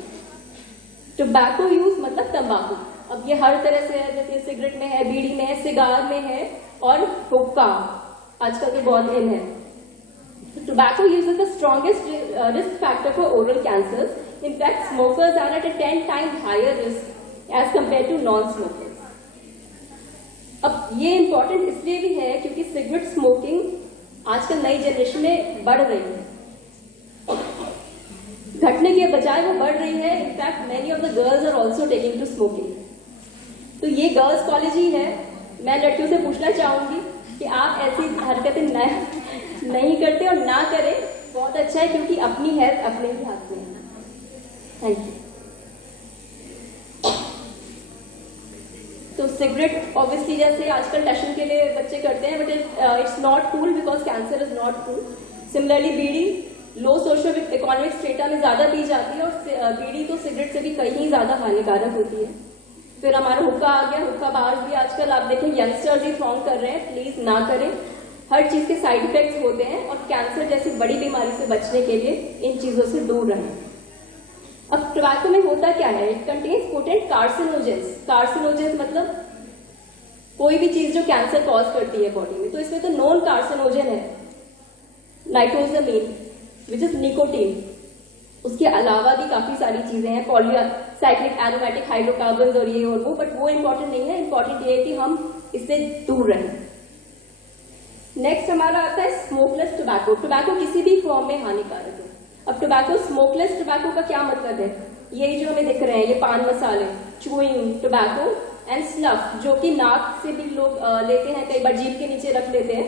tobacco use मतलब तंबाकू। अब ये हर तरह से है, जैसे सिगरेट में है, बीड़ी में है, सिगार में है, और हुक्का आजकल तो बहुत इन है। Tobacco use is the strongest risk factor for oral cancers. In fact, smokers are at a 10 times higher risk as compared to non-smokers. अब ये इम्पोर्टेंट इसलिए भी है क्योंकि सिगरेट स्मोकिंग आजकल नई जनरेशन में बढ़ रही है, घटने के बजाय वो बढ़ रही है। In fact many of the girls are also taking to smoking. तो ये गर्ल्स कॉलेज ही है। मैं लड़कियों से पूछना चाहूंगी कि आप ऐसी हरकतें नहीं करते और ना करें, बहुत अच्छा है, क्योंकि अपनी हेल्थ अपने ही हाथ में है। Thank you. तो सिगरेट ऑब्वियसली जैसे आजकल टशन के लिए बच्चे करते हैं, but it's not cool because cancer is not cool. Similarly bidi low social economic strata में ज्यादा पी जाती है, और बीड़ी तो सिगरेट से भी कहीं ज्यादा हानिकारक होती है। फिर हमारा हुक्का आ गया। हुक्का बार भी आजकल आप देखें यंगस्टर्स ही थ्रॉन्ग कर रहे हैं, प्लीज ना करें। हर चीज के साइड इफेक्ट्स होते हैं, और कैंसर जैसी बड़ी बीमारी से बचने के लिए इन चीजों से दूर रहें। अब टोबैको में होता क्या है, it contains potent carcinogens. Carcinogens मतलब कोई भी चीज जो कैंसर कॉज करती है बॉडी में। तो इसमें तो नॉन कार्सिनोजन है नाइट्रोजामीन विच इज निकोटीन। उसके अलावा भी काफी सारी चीजें हैं, पॉलीसाइक्लिक एरोमेटिक हाइड्रोकार्बन्स और ये और वो, बट वो इंपॉर्टेंट नहीं है। इंपॉर्टेंट ये है कि हम इससे दूर रहें। नेक्स्ट हमारा आता है स्मोकलेस टोबैको। टोबैको किसी भी फॉर्म में हानिकारक है। अब टोबैको, स्मोकलेस टोबैको का क्या मतलब है? यही जो हमें दिख रहे हैं, ये पान मसाले, चूइंग टोबैको एंड स्नफ, जो कि नाक से भी लोग लेते हैं, कई बार जीभ के नीचे रख लेते हैं,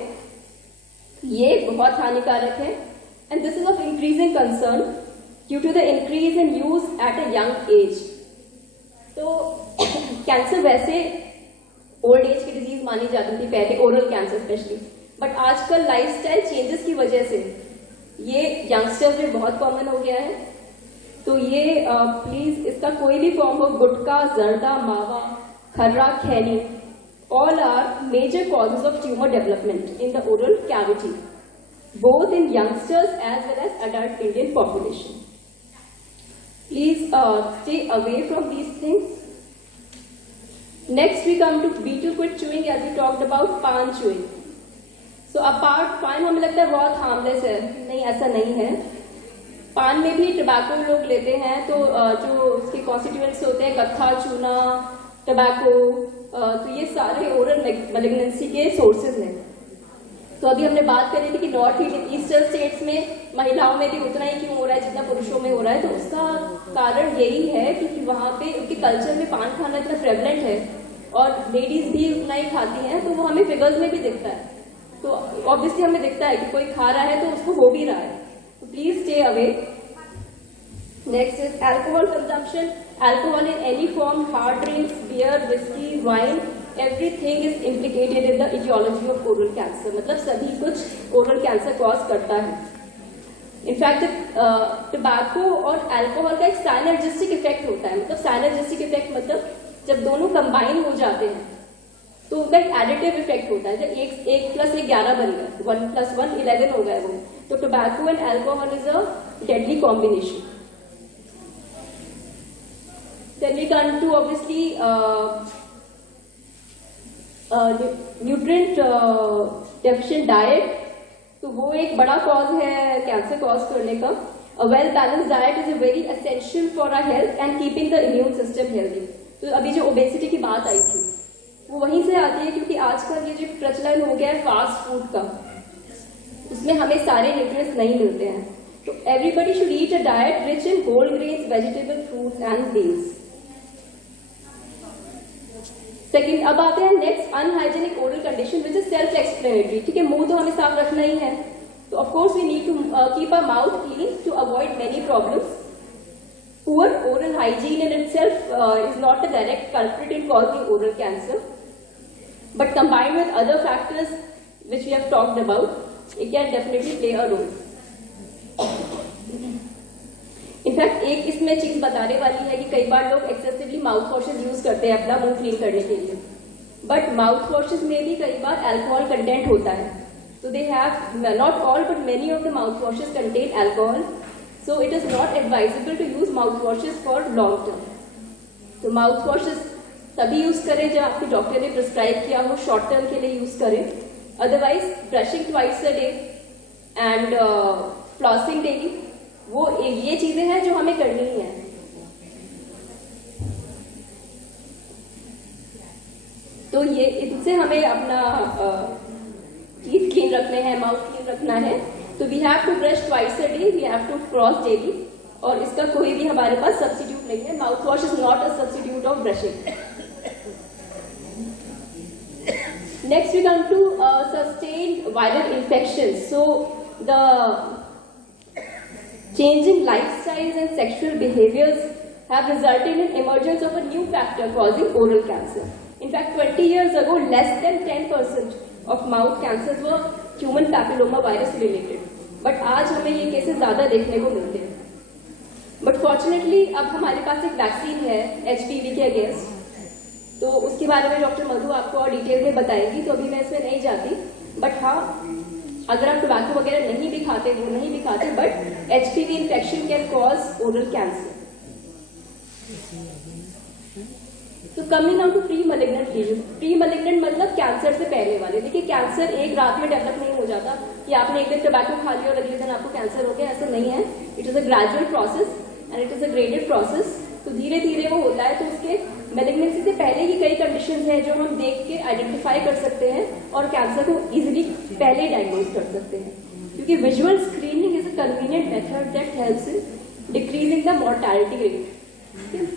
ये बहुत हानिकारक है। And this is of increasing concern due to the increase in use at a young age. तो कैंसर वैसे ओल्ड एज की डिजीज मानी जाती थी पहले, ओरल कैंसर स्पेशली, बट आजकल लाइफस्टाइल चेंजेस की वजह से ये यंगस्टर्स में बहुत कॉमन हो गया है। तो ये प्लीज इसका कोई भी फॉर्म हो, गुटखा, जर्दा, मावा, खर्रा, खैनी, all are major causes of tumor development in the oral cavity, both in youngsters as well as adult Indian population. Please stay away from these things. Next we come to betel quid chewing, as we talked about pan chewing. So apart pan हमें लगता है बहुत harmless है, नहीं ऐसा नहीं है। पान में भी टोबैको लोग लेते हैं, तो जो उसके कॉन्स्टिट्यूएंट्स होते हैं, कत्था, चूना, टोबैको, तो ये सारे ओरल मैलिग्नेंसी के सोर्सेज हैं। तो अभी हमने बात करी थी कि नॉर्थ ईस्टर्न स्टेट्स में महिलाओं में भी उतना ही क्यों हो रहा है जितना पुरुषों में हो रहा है, तो उसका कारण यही है क्योंकि वहाँ पे उनके कल्चर में पान खाना इतना प्रेवलेंट है और लेडीज भी उतना ही खाती हैं, तो वो हमें फिगर्स में भी दिखता है। तो ऑब्वियसली हमें दिखता है कि कोई खा रहा है तो उसको हो भी रहा है, तो please stay away. Next is alcohol consumption. Alcohol in any form, hard drinks, beer, whisky, wine, everything is implicated in the aetiology of oral cancer. मतलब सभी कुछ ओरल कैंसर कॉज करता है। इनफैक्ट टबैको और अल्कोहल का एक साइनर्जिस्टिक effect होता है। मतलब साइनर्जिस्टिक इफेक्ट मतलब जब दोनों कंबाइन हो जाते हैं तो उनका एक एडिटिव इफेक्ट होता है। जब एक प्लस एक 11 बन गया, 1 + 1 11 हो गया वो। तो tobacco and alcohol is a deadly combination. Then we come to obviously nutrient deficient diet. तो वो एक बड़ा कॉज है कैंसर कॉज करने का। A well balanced diet is a very essential for our health and keeping the immune system healthy. तो अभी जो ओबेसिटी की बात आई थी वो वहीं से आती है क्योंकि आजकल ये जो प्रचलन हो गया है फास्ट फूड का, उसमें हमें सारे न्यूट्रिएंट्स नहीं मिलते हैं। तो everybody should eat a diet rich in whole grains, vegetable, fruits and beans. Second, अब आते हैं next, unhygienic oral condition which is self explanatory. ठीक है, मुंह तो हमें साफ रखना ही है, तो of course we need to keep a mouth clean to avoid many problems. Poor oral hygiene in itself is not a direct culprit in causing oral cancer, but combined with other factors which we have talked about, it can definitely play a role. In fact, एक इसमें चीज बताने वाली है कि कई बार लोग excessively mouth washes use करते हैं अपना मुंह क्लीन करने के लिए, बट माउथ वॉशेज में भी कई बार अल्कोहल कंटेंट होता है। तो they have, not all but many of the mouth washes contain alcohol, so it is not advisable to use mouthwashes for long term. तो माउथवॉशेस तभी यूज करें जब आपके डॉक्टर ने प्रिस्क्राइब किया हो, शॉर्ट टर्म के लिए यूज करें। Otherwise brushing twice a day and flossing daily, वो ये चीजें हैं जो हमें करनी ही है। तो ये इनसे हमें अपना टीथ क्लीन रखने हैं, माउथ क्लीन रखना है। तो we have to brush twice a day, we have to floss daily, और इसका कोई भी हमारे पास सब्स्टिट्यूट नहीं है। Mouth wash is not a substitute of brushing. Next we come to sustained viral infection. So the changing lifestyles and sexual behaviors have resulted in emergence of a new factor causing oral cancer. In fact, 20 years ago, less than 10% of mouth cancers were human papilloma virus related. But आज हमें ये cases ज्यादा देखने को मिलते हैं। But fortunately, अब हमारे पास एक वैक्सीन है HPV के अगेंस्ट, तो उसके बारे में डॉक्टर मधु आपको और डिटेल में बताएगी, तो अभी मैं इसमें नहीं जाती। बट हाँ, अगर आप टोबैको वगैरह नहीं भी खाते, वो नहीं भी खाते, but HPV infection can cause oral cancer. तो coming now to pre malignant lesion. Pre malignant मतलब कैंसर से पहले वाले। देखिए, कैंसर एक रात में डेवलप नहीं हो जाता कि आपने एक दिन टोबैको खा लिया और अगले दिन आपको कैंसर हो गया, ऐसा नहीं है। It is a gradual process and it is a graded process. तो धीरे धीरे वो होता है। तो उसके मैलिग्नेंसी से पहले की कई कंडीशंस हैं जो हम देख के आइडेंटिफाई कर सकते हैं और कैंसर को इजीली पहले डायग्नोज कर सकते हैं, क्योंकि visual screening is a convenient method that helps in decreasing the mortality rate.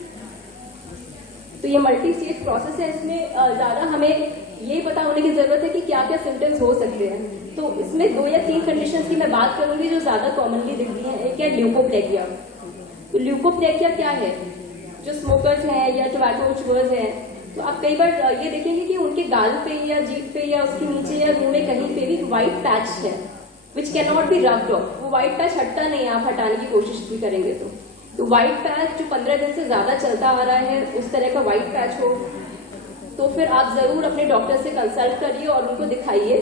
तो ये मल्टी स्टेज प्रोसेस है। इसमें ज्यादा हमें ये पता होने की जरूरत है कि क्या क्या सिम्टम्स हो सकते हैं। तो इसमें 2 या 3 कंडीशंस की मैं बात करूंगी जो ज्यादा कॉमनली दिखती हैं। एक है ल्यूकोप्लेकिया। तो ल्यूकोप्लेकिया क्या है? जो स्मोकर्स हैं या टोबैको चूअर्स हैं, तो आप कई बार ये देखेंगे कि उनके गाल पे या जीभ पे या उसके नीचे या मुंह में कहीं पे भी व्हाइट पैच है, which can not be rubbed of. वो व्हाइट पैच हटता नहीं है, आप हटाने की कोशिश भी करेंगे तो व्हाइट पैच जो 15 दिन से ज्यादा चलता आ रहा है, उस तरह का व्हाइट पैच हो, तो फिर आप जरूर अपने डॉक्टर से कंसल्ट करिए और उनको दिखाइए।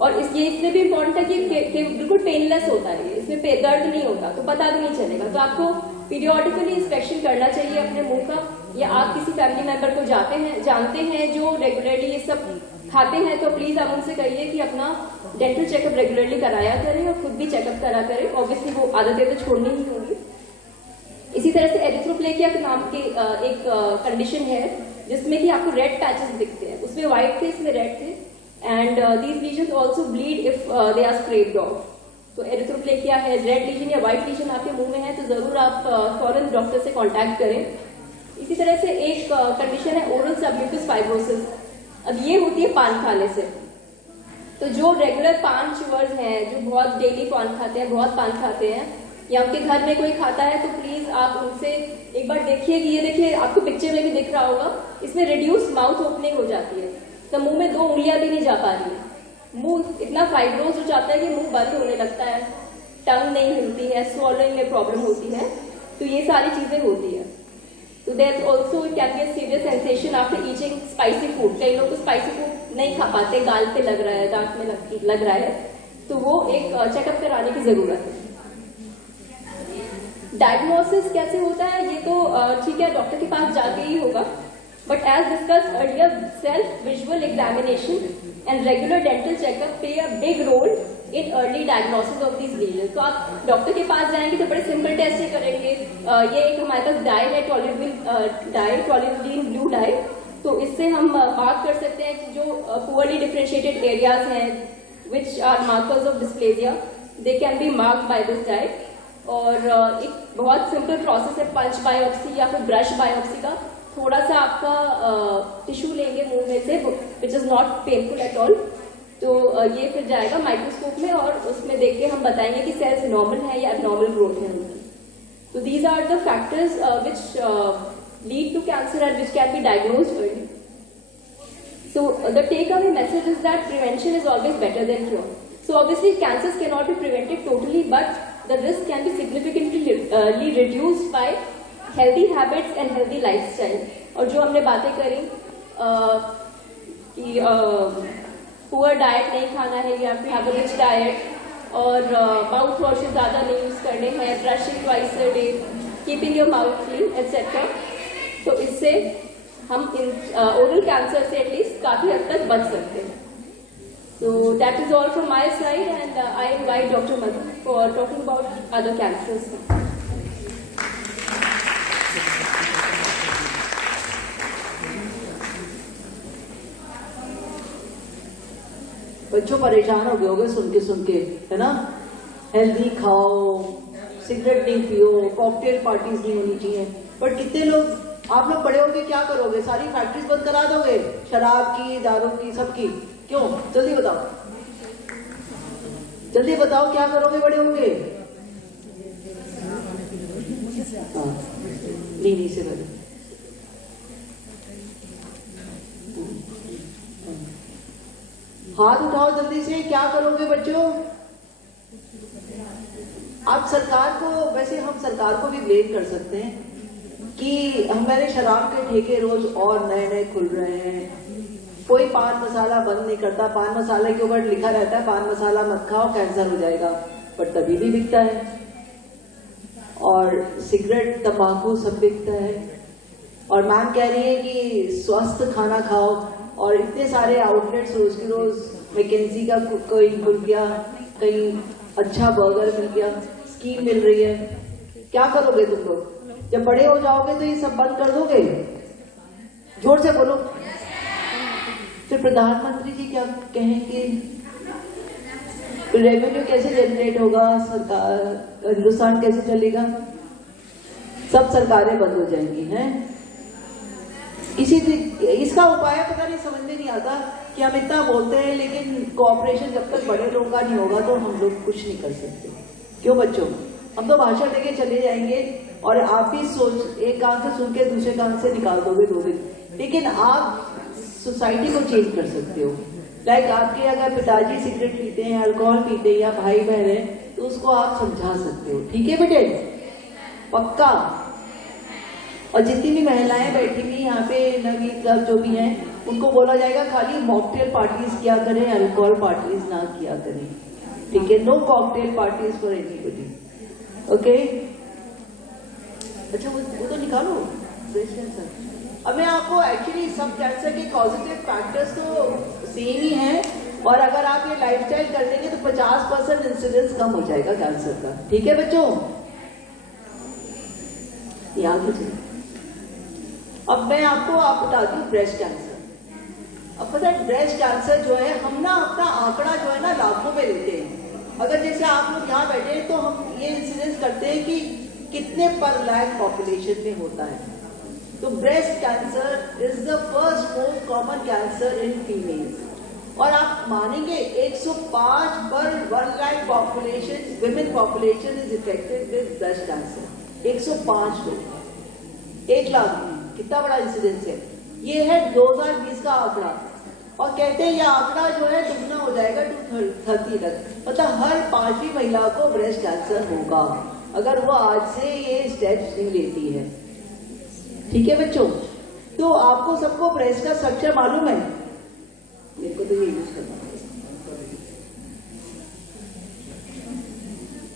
और इसमें भी इम्पोर्टेंट है कि बिल्कुल पेनलेस होता है, इसमें दर्द नहीं होता, तो पता भी नहीं चलेगा। तो आपको पीरियोडिकली इंस्पेक्शन करना चाहिए अपने मुंह का, या आप किसी फैमिली मेंबर को जानते हैं जो रेगुलरली ये सब खाते हैं, तो प्लीज आप उनसे कहिए कि अपना डेंटल चेकअप रेगुलरली कराया करें और खुद भी चेकअप करा करें। ऑब्वियसली वो आदतें तो छोड़नी ही होंगी। इसी तरह से एरिथ्रोप्लेकिया के नाम की एक कंडीशन है जिसमें कि आपको रेड पैचेस दिखते हैं। उसमें व्हाइट थे, इसमें रेड थे। and these lesions also bleed if they are scraped off. तो एरिथ्रोप्लेकिया है, रेड लीजन या व्हाइट लीजन आपके मुंह में है तो जरूर आप फौरन डॉक्टर से कांटेक्ट करें। इसी तरह से एक कंडीशन है ओरल सबम्यूकस फाइब्रोसिस। अब ये होती है पान खाने से। तो जो रेगुलर पान चूअर्स हैं, जो बहुत डेली पान खाते हैं, बहुत पान खाते हैं, या उनके घर में कोई खाता है, तो प्लीज आप उनसे एक बार देखिए कि ये देखिए, आपको पिक्चर में भी दिख रहा होगा, इसमें रिड्यूस माउथ ओपनिंग हो जाती है, तो मुंह में 2 उंगलियां भी नहीं जा पा रही है, मुंह इतना फाइब्रोज हो जाता है कि मुंह बंद होने लगता है, टंग नहीं हिलती है, स्वॉलोइंग में प्रॉब्लम होती है, तो ये सारी चीजें होती है। तो there also it can be a severe sensation after eating spicy food. कई लोग तो स्पाइसी फूड नहीं खा पाते, गाल पे लग रहा है, दांत में लग रहा है, तो वो एक चेकअप कराने की जरूरत है। डायग्नोसिस कैसे होता है, ये तो ठीक है, डॉक्टर के पास जाके ही होगा, but as discuss earlier, self visual examination and regular dental checkup play a big role in early diagnosis of these lesion. तो आप डॉक्टर के पास जाएंगे तो बड़े सिंपल टेस्ट ही करेंगे। ये एक हमारे पास डाई है, टॉलिवलिन ब्लू डाई, तो इससे हम मार्क कर सकते हैं कि जो पुअरली डिफरेंशिएटेड एरियाज हैं which are markers of dysplasia, they can be marked by this dye. और एक बहुत सिंपल प्रोसेस है पंच बायोप्सी या फिर ब्रश बायोप्सी का। थोड़ा सा आपका टिश्यू लेंगे मुंह में से, which is not painful at all, तो ये फिर जाएगा माइक्रोस्कोप में और उसमें देख के हम बताएंगे कि सेल्स नॉर्मल है या एबनॉर्मल ग्रोथ है उनकी। तो these are the factors which lead to cancer and which can be diagnosed early. So the takeaway message is that prevention is always better than cure. So obviously cancers cannot be prevented totally, but the risk can be significantly reduced by healthy habits and healthy lifestyle. और जो हमने बातें करी कि poor diet नहीं खाना है, या फिर हैव अ रिच डाइट, और माउथ वॉशेस ज़्यादा नहीं यूज करने हैं, brushing twice a day, keeping your mouth clean etcetera, तो इससे हम ओरल कैंसर से एटलीस्ट काफी हद तक बच सकते हैं। So that is all from my side, and I invite Dr. Madhu for talking about other cancers. बच्चों परेशान हो गए होंगे सुन के, है ना? हेल्दी खाओ, सिगरेट नहीं पियो, कॉकटेल पार्टीज नहीं होनी चाहिए, बट कितने लोग, आप लोग बड़े होगे क्या करोगे? सारी फैक्ट्रीज बंद करा दोगे, शराब की, दारू की, सबकी? क्यों? जल्दी बताओ, जल्दी बताओ, क्या करोगे बड़े होगे? नहीं से बड़े, हाथ उठाओ जल्दी से, क्या करोगे बच्चों? आप सरकार को, वैसे हम सरकार को भी ब्लेम कर सकते हैं कि हमारे शराब के ठेके रोज और नए नए खुल रहे हैं, कोई पान मसाला बंद नहीं करता, पान मसाले के ऊपर लिखा रहता है पान मसाला मत खाओ कैंसर हो जाएगा, पर तभी भी बिकता है, और सिगरेट, तंबाकू सब बिकता है, और मैम कह रही है कि स्वस्थ खाना खाओ, और इतने सारे आउटलेट्स रोज की रोज, मैकेंजी का कोई खुल गया, कहीं अच्छा बर्गर मिल गया, स्कीम मिल रही है, क्या करोगे तुम लोग? जब बड़े हो जाओगे तो ये सब बंद कर दोगे? जोर से बोलो। फिर प्रधानमंत्री जी क्या कहेंगे? रेवेन्यू कैसे जनरेट होगा? सरकार, हिंदुस्तान कैसे चलेगा? सब सरकारें बंद हो जाएंगी, हैं? इसका उपाय पता नहीं, समझ में नहीं आता कि हम इतना बोलते हैं, लेकिन कोऑपरेशन जब तक बड़े लोगों का नहीं होगा तो हम लोग कुछ नहीं कर सकते। क्यों बच्चों? हम तो भाषण देके चले जाएंगे और आप भी सोच, एक कान से सुन के दूसरे कान से निकाल दोगे 2 दिन, लेकिन आप सोसाइटी को चेंज कर सकते हो। लाइक आपके अगर पिताजी सिगरेट पीते हैं, अल्कोहल पीते हैं, या भाई बहन है, तो उसको आप समझा सकते हो, ठीक है बेटे? पक्का। और जितनी भी महिलाएं बैठी हुई यहाँ पे, नवी क्लब जो भी हैं, उनको बोला जाएगा खाली मॉकटेल पार्टीज किया करें, अल्कोहल पार्टीज ना किया करें, ठीक है? No cocktail parties for anybody, okay? अच्छा, वो तो निकालो ब्रेस्ट कैंसर। अब मैं आपको एक्चुअली सब कैंसर के पॉजिटिव फैक्टर्स तो सेम ही हैं, और अगर आप ये लाइफस्टाइल कर देंगे तो 50% इंसिडेंस कम हो जाएगा कैंसर का, ठीक है बच्चों? याद रखिए। अब मैं आपको बता दूं ब्रेस्ट कैंसर। अब पता है ब्रेस्ट कैंसर जो है, हम ना अपना आंकड़ा जो है ना लाखों में लेते हैं। अगर जैसे आप लोग यहाँ बैठे हैं तो हम ये इंसिडेंस करते हैं कि कितने पर लाख पॉपुलेशन में होता है। तो breast cancer is the first most common cancer in females, और आप मानेंगे 105 पर 1 lakh population women population is affected with breast cancer. 105 लोग 1 लाख, कितना बड़ा इंसिडेंस है। ये है 2020 का आंकड़ा, और कहते हैं ये आंकड़ा जो है दुगना हो जाएगा 2030 तक। मतलब हर 5वीं महिला को ब्रेस्ट कैंसर होगा अगर वो आज से ये स्टेप्स नहीं लेती है। ठीक है बच्चों, तो आपको सबको ब्रेस्ट का स्ट्रक्चर मालूम है? मेरे को तो ये यूज करना है।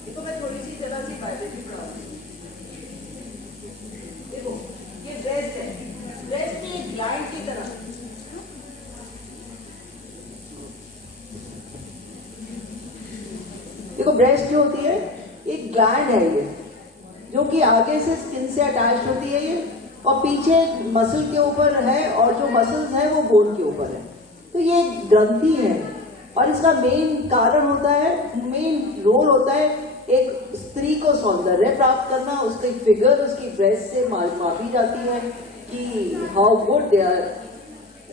देखो मैं थोड़ी सी जरा सी बायोलॉजी पढ़ा दूं। देखो ये ब्रेस्ट है, ब्रेस्ट में एक ग्लैंड की तरह, देखो ब्रेस्ट जो होती है एक ग्लैंड है ये, जो कि आगे से स्किन से अटैच होती है ये, और पीछे मसल के ऊपर है, और जो मसल्स है वो बोन के ऊपर है। तो ये ग्रंथि है, और इसका मेन कारण होता है, मेन रोल होता है एक स्त्री को सौंदर्य प्राप्त करना। उसकी फिगर उसकी ब्रेस्ट से मापी जाती है कि how good they are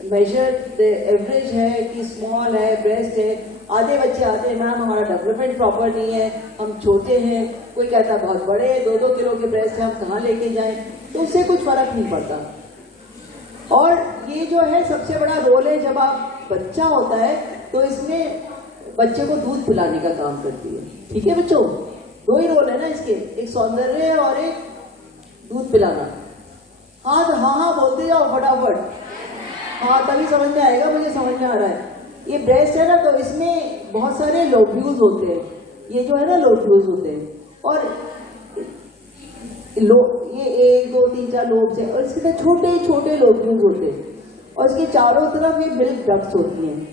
measure, the average है कि स्मॉल है ब्रेस्ट है। आधे बच्चे आते हैं मैम हमारा डेवलपमेंट प्रॉपर नहीं है, हम छोटे हैं, कोई कहता है बहुत बड़े 2-2 किलो के ब्रेस्ट है, हम कहाँ लेके जाएं। तो उससे कुछ फर्क नहीं पड़ता। और ये जो है सबसे बड़ा रोल है, जब आप बच्चा होता है तो इसमें बच्चे को दूध पिलाने का काम करती है। ठीक है बच्चों, 2 ही रोल है ना इसके, एक सौंदर्य और एक दूध पिलाना। हाँ तो हाँ बोलते जाओ फटाफट, हाँ तभी समझ में आएगा, मुझे समझ में आ रहा है। ये ब्रेस्ट है ना, तो इसमें बहुत सारे लोब्यूल्स होते हैं, ये जो है ना लोब्यूल्स होते हैं, और ये 1, 2, 3, 4 लोब्स है, और इसके छोटे छोटे लोब्यूल्स होते हैं, और इसके चारों तरफ ये मिल्क डक्ट्स होती हैं।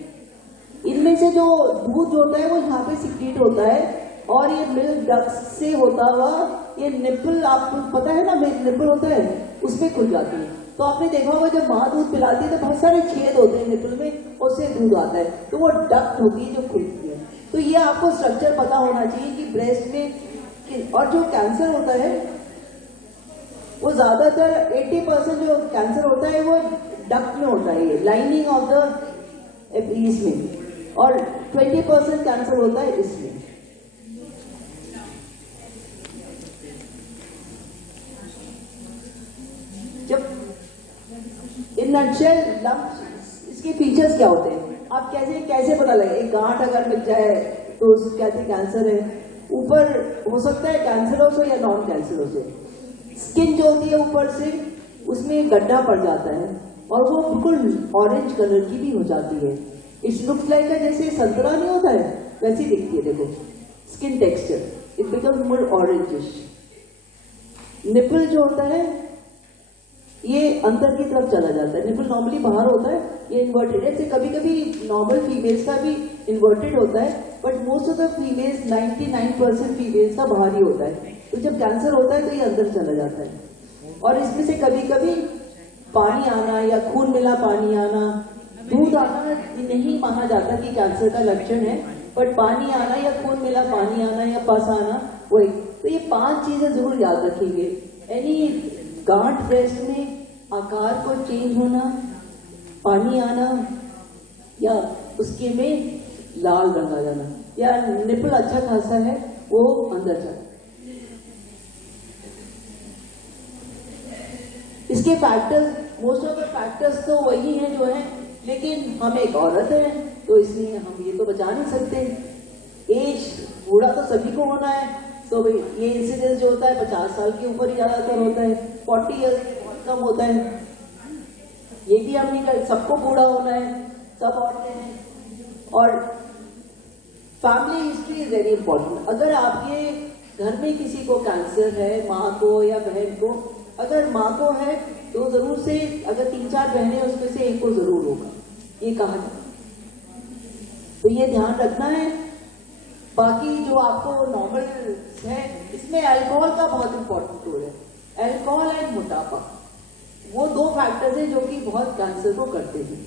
इनमें से जो दूध होता है वो यहाँ पे सिक्रीट होता है, और ये मिल्क डक्ट्स से होता हुआ ये निप्पल, आपको पता है ना निप्पल होता है, उसमें खुल जाती है। तो आपने देखा होगा जब माँ दूध पिलाती है तो बहुत सारे छेद होते हैं निप्पल में, उससे दूध आता है, तो वो डक्ट होती है जो खुलती है। तो ये आपको स्ट्रक्चर पता होना चाहिए कि ब्रेस्ट में, और जो कैंसर होता है वो ज्यादातर 80% जो कैंसर होता है वो डक्ट में होता है, ये लाइनिंग ऑफ द एपीज में, और 20% कैंसर होता है इसमें। जब इन नटशेल लंप्स, इसके फीचर्स क्या होते हैं, आप कैसे पता लगे? एक गांठ अगर मिल जाए तो कहते कैंसर है। ऊपर हो सकता है कैंसरोस हो या नॉन कैंसरोस हो। स्किन जो होती है ऊपर से उसमें गड्ढा पड़ जाता है, और वो बिल्कुल ऑरेंज कलर की भी हो जाती है। इट्स लुक्स लाइक जैसे संतरा नहीं होता है वैसी दिखती है। देखो skin texture, it becomes more orangish. Nipple जो होता है ये अंदर की तरफ चला जाता है, निपल नॉर्मली बाहर होता है, ये इन्वर्टेड है। कभी कभी नॉर्मल फीमेल्स का भी इन्वर्टेड होता है, but most of the females 99% females का बाहर ही होता है। तो जब कैंसर होता है तो ये अंदर चला जाता है, और इसमें से कभी कभी पानी आना या खून मिला पानी आना, दूध आना नहीं माना जाता कि कैंसर का लक्षण है, बट पानी आना या खून मिला पानी आना या पस आना वही। तो ये 5 चीजें जरूर याद रखेंगे। एनी गांठ ब्रेस्ट में आकार को चेंज होना, पानी आना, या उसके में लाल रंग आ जाना, या निपल अच्छा खासा है वो अंदर जाना। इसके factors, most of the factors तो वही हैं जो हैं, लेकिन हम एक औरत है तो इसलिए हम ये तो बचा नहीं सकते। एज बूढ़ा तो सभी को होना है, तो भाई ये इंसिडेंस जो होता है 50 साल के ऊपर ही ज्यादातर होता है, 40 ईयर्स बहुत कम होता है। ये भी हम नहीं कर, सबको बूढ़ा होना है, सब औरतें हैं। और family history is very important. अगर आपके घर में किसी को कैंसर है, माँ को या बहन को, अगर माँ को है तो जरूर से, अगर 3-4 बहनें उसमें से एक को जरूर होगा, ये कहा जाता है। तो ये ध्यान रखना है। बाकी जो आपको नॉर्मल है, इसमें अल्कोहल का बहुत इंपॉर्टेंट रोल है। अल्कोहल एंड मोटापा, वो 2 फैक्टर्स हैं जो कि बहुत कैंसर को करते हैं।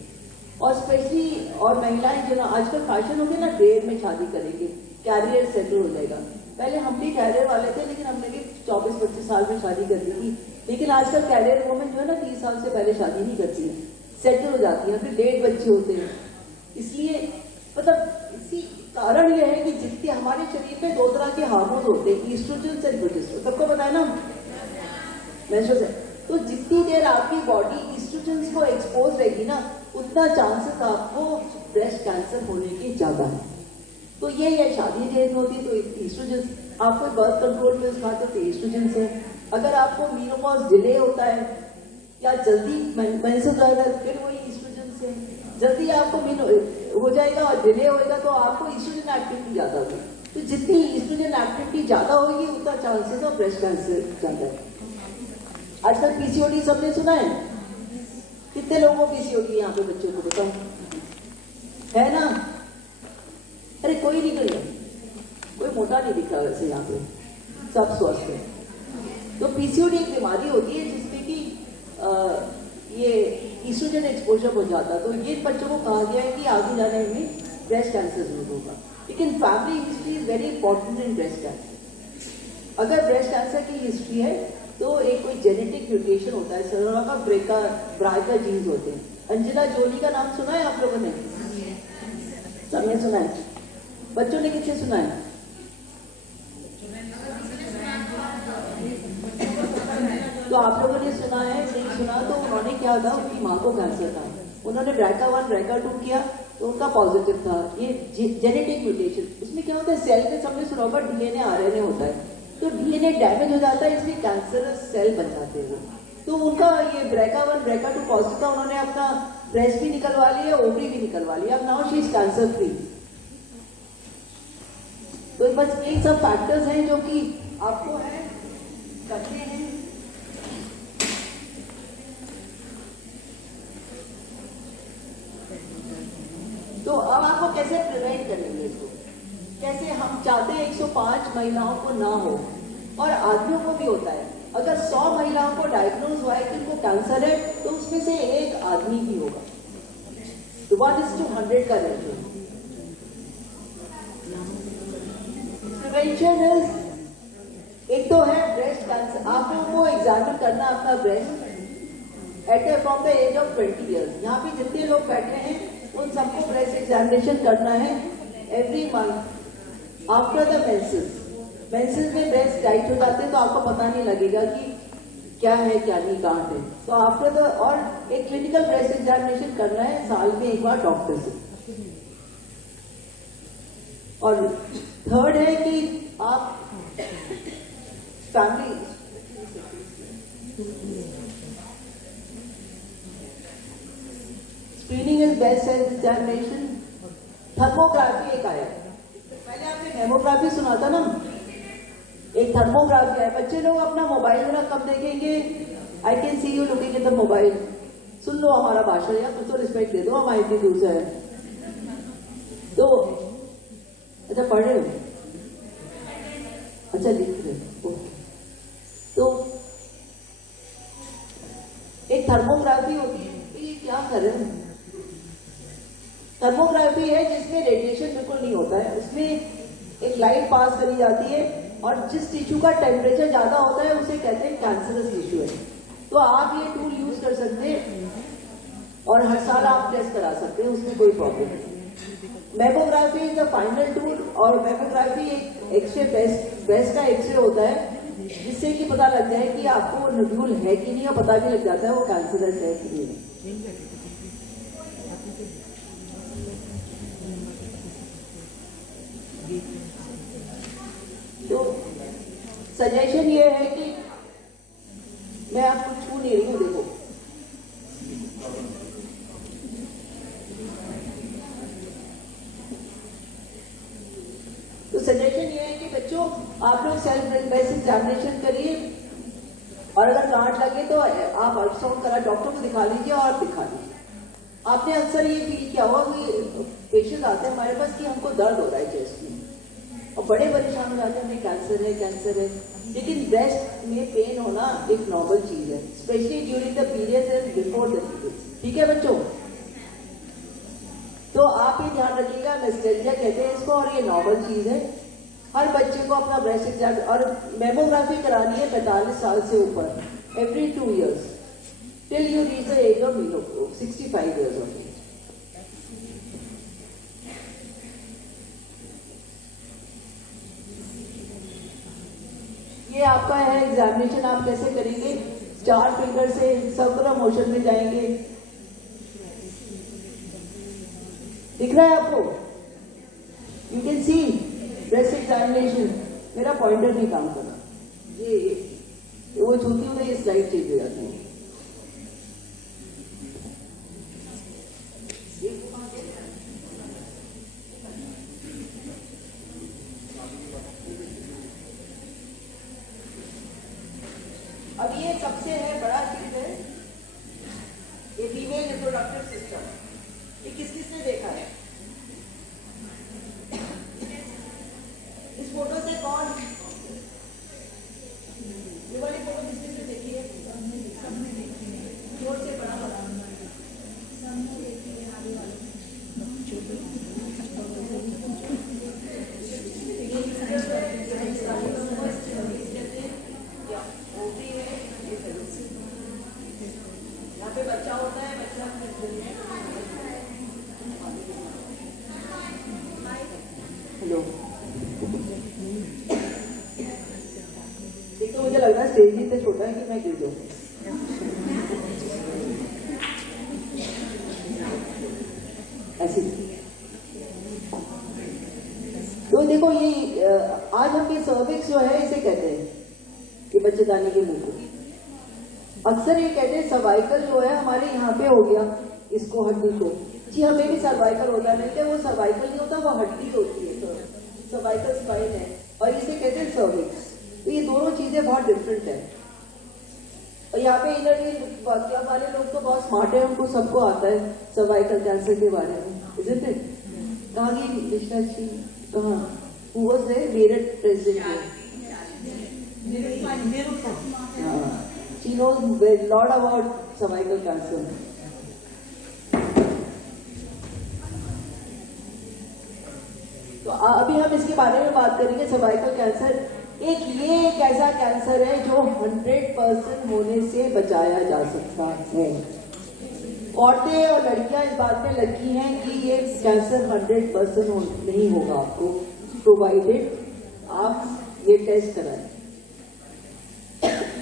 और स्पेशली और महिलाएं जो ना आजकल फैशन हो गया ना, देर में शादी करेंगे, कैरियर सेटल हो जाएगा। पहले हम भी कैरियर वाले थे, लेकिन हमने भी 24-25 साल में शादी कर दी थी। लेकिन आजकल कैरियर वुमेन जो है ना 30 साल से पहले शादी नहीं करती है, सेटल हो जाती है, फिर लेट बच्चे होते हैं। इसलिए मतलब इसी कारण यह है कि जितने हमारे शरीर में 2 तरह के हार्मोन होते हैं, ईस्ट्रोजन और प्रोजेस्टेरोन, सबको पता है ना, मेंस्ट्रुअल। तो जितनी देर आपकी बॉडी ईस्ट्रोजन को एक्सपोज रहेगी ना, उतना चांसेस आपको ब्रेस्ट कैंसर होने के ज्यादा है। तो ये शादी देर में होती है तो ईस्ट्रोजन, आपको बर्थ कंट्रोल में खाते तो ईस्ट्रोजन है। अगर आपको मीनोपॉज डिले होता है या जल्दी मेंसेस आएगा, फिर वही ईस्ट्रोजन से। जल्दी आपको हो जाएगा और डिले होएगा तो आपको ईस्ट्रोजन एक्टिविटी ज्यादा होगी। तो जितनी ईस्ट्रोजन एक्टिविटी ज्यादा होगी उतना चांसेस ऑफ ब्रेस्ट कैंसर ज्यादा है। आजकल पीसीओडी सबने सुना है? कितने लोगों को पीसीओडी यहाँ पे बच्चों को बताओ, है ना? अरे कोई नहीं कर, कोई मोटा नहीं दिख रहा वैसे यहाँ पे, सब स्वस्थ है। तो पीसीओडी एक बीमारी होती है जिसमें कि ये ईस्ट्रोजन एक्सपोजर हो जाता है। तो ये बच्चों को कहा गया है कि आगे जाने में ब्रेस्ट कैंसर जरूर होगा। लेकिन family history is very important in breast cancer. अगर ब्रेस्ट कैंसर की हिस्ट्री है तो एक कोई जेनेटिक म्यूटेशन होता है, सरोरा का ब्राका जीन्स होते हैं। अंजना जोली का नाम सुना है आप लोगों ने? सबने सुना है? बच्चों ने किससे सुना है? तो आप लोगों ने सुना है, नहीं सुना तो उन्होंने क्या था, उनकी माँ को कैंसर था, उन्होंने BRCA1 BRCA2 किया तो उनका पॉजिटिव था। ये जेनेटिक म्यूटेशन, उसमें क्या होता है, सेल में सबने सुना होगा DNA RNA होता है, तो DNA डैमेज हो जाता है, इसलिए कैंसरस सेल बन जाते हैं वो। तो उनका ये BRCA1 BRCA2 पॉजिटिव था, उन्होंने अपना ब्रेस्ट भी निकलवा लिया, ओवरी भी निकलवा लिया, अब now she is cancer free. तो बस यही सब फैक्टर्स हैं जो कि आपको है करने हैं। तो अब आपको कैसे प्रिवेंट करेंगे इसको? कैसे हम चाहते हैं 105 महिलाओं को ना हो, और आदमियों को भी होता है। अगर 100 महिलाओं को डायग्नोज हुआ है कि उनको कैंसर है तो उसमें से एक आदमी ही होगा। तो 1:100 का रेशियो। प्रिवेंशन इज, एक तो है ब्रेस्ट कैंसर, आप लोगों को एग्जामिन करना अपना breast at from the age of 20 years. यहाँ पे जितने लोग बैठे हैं उन सबको ब्रेस्ट एग्जामिनेशन करना है every month after the menses. Menses में ब्रेस्ट टाइट हो जाते हैं तो आपको पता नहीं लगेगा कि क्या है क्या नहीं, कहाँ है। तो आफ्टर द, और एक क्लिनिकल ब्रेस्ट एग्जामिनेशन करना है साल में एक बार डॉक्टर से। और थर्ड है कि आप family screening is best self examination. Thermography एक आया, पहले आपने मेमोग्राफी सुना था ना, एक थर्मोग्राफी है। बच्चे लोग अपना मोबाइल जरा कब देखेंगे? I can see you looking at the mobile. सुन लो हमारा भाषण, या कुछ तो रिस्पेक्ट दे दो, हमारी इतनी दूर से है। तो अच्छा पढ़ रहे हो, अच्छा लिख रहे हो। तो एक थर्मोग्राफी होती है, तो ये क्या कर रहे हैं? थर्मोग्राफी है जिसमें रेडिएशन बिल्कुल नहीं होता है, उसमें एक लाइट पास करी जाती है और जिस टिश्यू का टेम्परेचर ज्यादा होता है उसे कहते हैं कैंसरस टिश्यू है। तो आप ये टूल यूज कर सकते हैं और हर साल आप टेस्ट करा सकते हैं, उसमें कोई प्रॉब्लम नहीं। Mammography is the final tool, और मेमोग्राफी एक एक्सरे ब्रेस्ट का एक्सरे होता है जिससे कि पता लग जाए कि आपको नोड्यूल है कि नहीं, और पता भी लग जाता है वो कैंसरस है कि नहीं। तो सजेशन ये है कि मैं आपको छू नहीं रही हूँ, देखो तो सजेशन ये है कि बच्चों आप लोग सेल्फ ब्रेस्ट एग्जामिनेशन करिए, और अगर गांठ लगे तो आप अल्ट्रासाउंड करा डॉक्टर को दिखा लीजिए और दिखा लीजिए। आपने अक्सर ये फील किया होगा कि पेशेंट आते हैं हमारे पास कि हमको दर्द हो रहा है चेस्ट में, और बड़े परेशान हो जाते हैं हमें कैंसर है कैंसर है। लेकिन ब्रेस्ट में पेन होना एक नॉर्मल चीज है, specially during the period and before the period. ठीक है बच्चों? तो आप ही ध्यान रखिएगा, नॉस्टैल्जिया कहते हैं इसको, और ये नॉर्मल चीज है। हर बच्चे को अपना ब्रेस्ट एग्जाम और मेमोग्राफी करानी है 45 साल से ऊपर, every 2 years till you reach the age of 65 years of age. ये आपका है एग्जामिनेशन, आप कैसे करेंगे? 4 फिंगर से सर्कुलर मोशन में जाएंगे। दिख रहा है आपको? You can see breast examination. मेरा पॉइंटर नहीं काम कर रहा, ये वो छूती हुई ये स्लाइड चेंज हो जाती है। अब ये सबसे है बड़ा चीज है, ये फीमेल रिप्रोडक्टिव सिस्टम। ये किस किसने देखा है? इस फोटो से कौन, ये वाली फोटो किस किसने देखी है? जोर से बड़ा बड़ा यहाँ पे बच्चा होता है, बच्चा हेलो, एक तो मुझे लग रहा है स्टेज इतना छोटा है कि मैं गिर जाऊँ। ऐसे तो देखो ये आज हम ये सर्विक्स जो है इसे कहते हैं कि बच्चेदानी के मुंह को। अक्सर ये कहते हैं सर्वाइकल जो है हमारे यहाँ पे हो गया, इसको हड्डी को। जी हमें भी सर्वाइकल होता है, लेकिन वो सर्वाइकल नहीं होता, वो हड्डी होती है। सर्वाइकल स्पाइन है और इसे कहते हैं सर्विक्स। तो ये दोनों चीजें बहुत डिफरेंट है। और यहाँ पे इनर क्लब वाले लोग तो बहुत स्मार्ट है, उनको सबको आता है सर्वाइकल कैंसर के बारे में। Isn't it? कहाँ गई कृष्णा जी? कहाँ? Who was there? Meerut president. She knows a lot about cervical cancer. तो अभी हम इसके बारे में बात करेंगे। सर्वाइकल कैंसर ये एक ऐसा कैंसर है जो 100% होने से बचाया जा सकता है। औरतें और लड़कियां इस बात में लगी हैं कि ये कैंसर 100% नहीं होगा आपको, प्रोवाइडेड आप ये टेस्ट कराएं।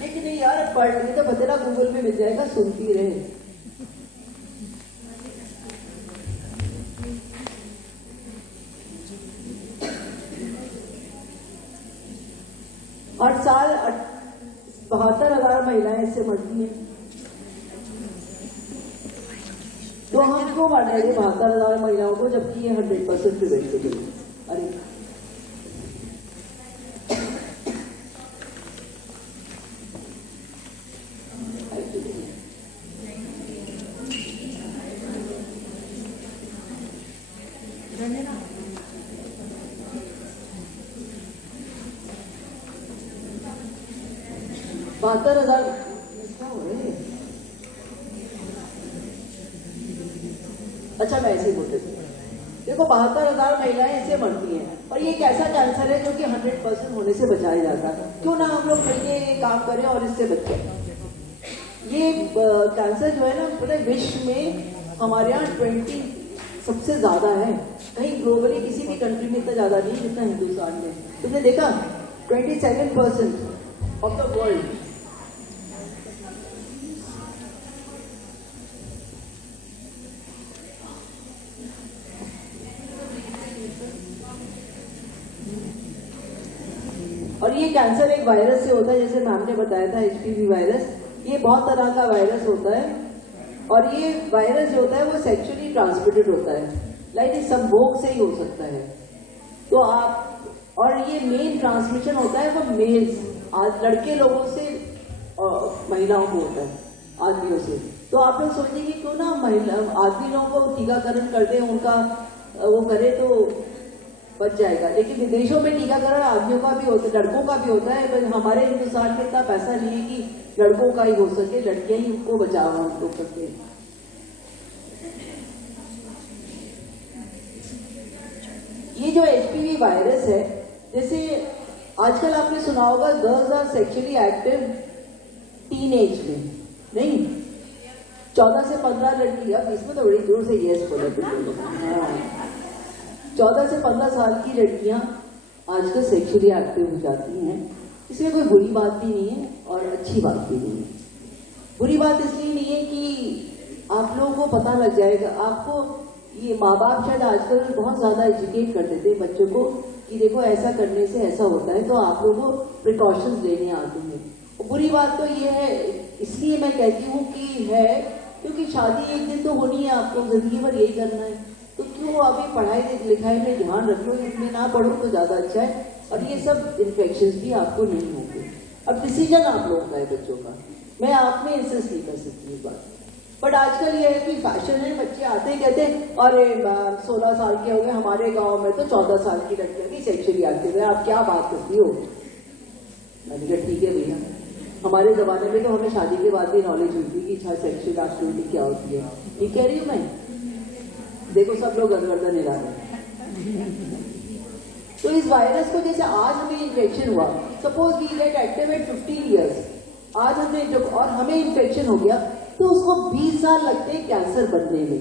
लेकिन यार पढ़ने तो बतेरा गूगल में मिल जाएगा, सुनती रहे। हर साल 72,000 महिलाएं इससे मरती हैं। तो हम क्यों मार रहे हैं 72,000 महिलाओं को, जबकि ये 100% प्रिवेंटेबल है? अरे बहत्तर हजार अच्छा मैं ऐसे ही बोलते थे। देखो 72,000 महिलाएं इससे मरती हैं और ये एक ऐसा कैंसर है जो कि 100% होने से बचाया जाता है। क्यों ना हम लोग मिलके ये काम करें और इससे बचें। ये कैंसर जो है ना पूरे विश्व में हमारे यहाँ 20 सबसे ज्यादा है। कहीं ग्लोबली किसी भी कंट्री में इतना ज्यादा नहीं जितना हिंदुस्तान में। तुमने देखा 27% ऑफ द वर्ल्ड। और ये कैंसर एक वायरस से होता है, जैसे मैम ने बताया था HPV वायरस। ये बहुत तरह का वायरस होता है और ये वायरस जो होता है वो सेक्सुअली ट्रांसमिटेड होता है, लाइक संभोग से ही हो सकता है। तो आप और ये मेन ट्रांसमिशन होता है वो मेल्स, आज लड़के लोगों से महिलाओं को होता है, आदमियों से। तो आप लोग सोचिए कि क्यों ना महिला आदमी लोगों को टीकाकरण कर दें, उनका वो करे तो बच जाएगा। लेकिन विदेशों में टीकाकरण आदमियों का भी होता है, लड़कों का भी होता है। पर हमारे हिंदुस्तान में इतना पैसा नहीं है कि लड़कों का ही हो सके, लड़कियां ही उनको बचाव हम लोग करते हैं। ये जो HPV वायरस है, जैसे आजकल आपने सुना होगा girls are sexually active teenage में, नहीं 14 से 15 लड़की, अब इसमें तो बड़ी जोर से यस बोला 14 से 15 साल की लड़कियां आजकल सेक्सुअली एक्टिव हो जाती हैं। इसमें कोई बुरी बात भी नहीं है और अच्छी बात भी नहीं है। बुरी बात इसलिए नहीं है कि आप लोगों को पता लग जाएगा, आपको ये माँ बाप शायद आजकल बहुत ज्यादा एजुकेट कर देते हैं बच्चों को कि देखो ऐसा करने से ऐसा होता है, तो आप लोगों को प्रिकॉशंस लेने आते हैं। और बुरी बात तो ये है, इसलिए मैं कहती हूँ कि है क्योंकि शादी एक दिन तो होनी है, आपको जिंदगी भर यही करना है, तो क्यों अभी पढ़ाई लिखाई में ध्यान रख लो, इसमें ना पढ़ो तो ज्यादा अच्छा है और ये सब इन्फेक्शंस भी आपको नहीं होंगे। अब डिसीजन आप लोगों का है बच्चों का, मैं आप में इंसिस्ट नहीं कर सकती इस बात। बट आजकल ये है कि फैशन है, बच्चे आते हैं कहते हैं अरे 16 साल के हो गए, हमारे गांव में तो 14 साल की लड़कियां भी सेक्सुअली एक्टिव है, आप क्या बात करती हो। मैंने कहा ठीक है भैया, हमारे जमाने में तो हमें शादी के बाद भी नॉलेज हुई थी कि सेक्सुअल एक्टिविटी क्या होती है। ठीक कह रही हूँ मैं, देखो सब लोग गर्दन हिला रहे हैं। तो इस वायरस को जैसे आज हमें इन्फेक्शन हुआ, suppose we get active at 15 years, आज हमने जब और हमें इन्फेक्शन हो गया तो उसको 20 साल लगते हैं कैंसर बनने में।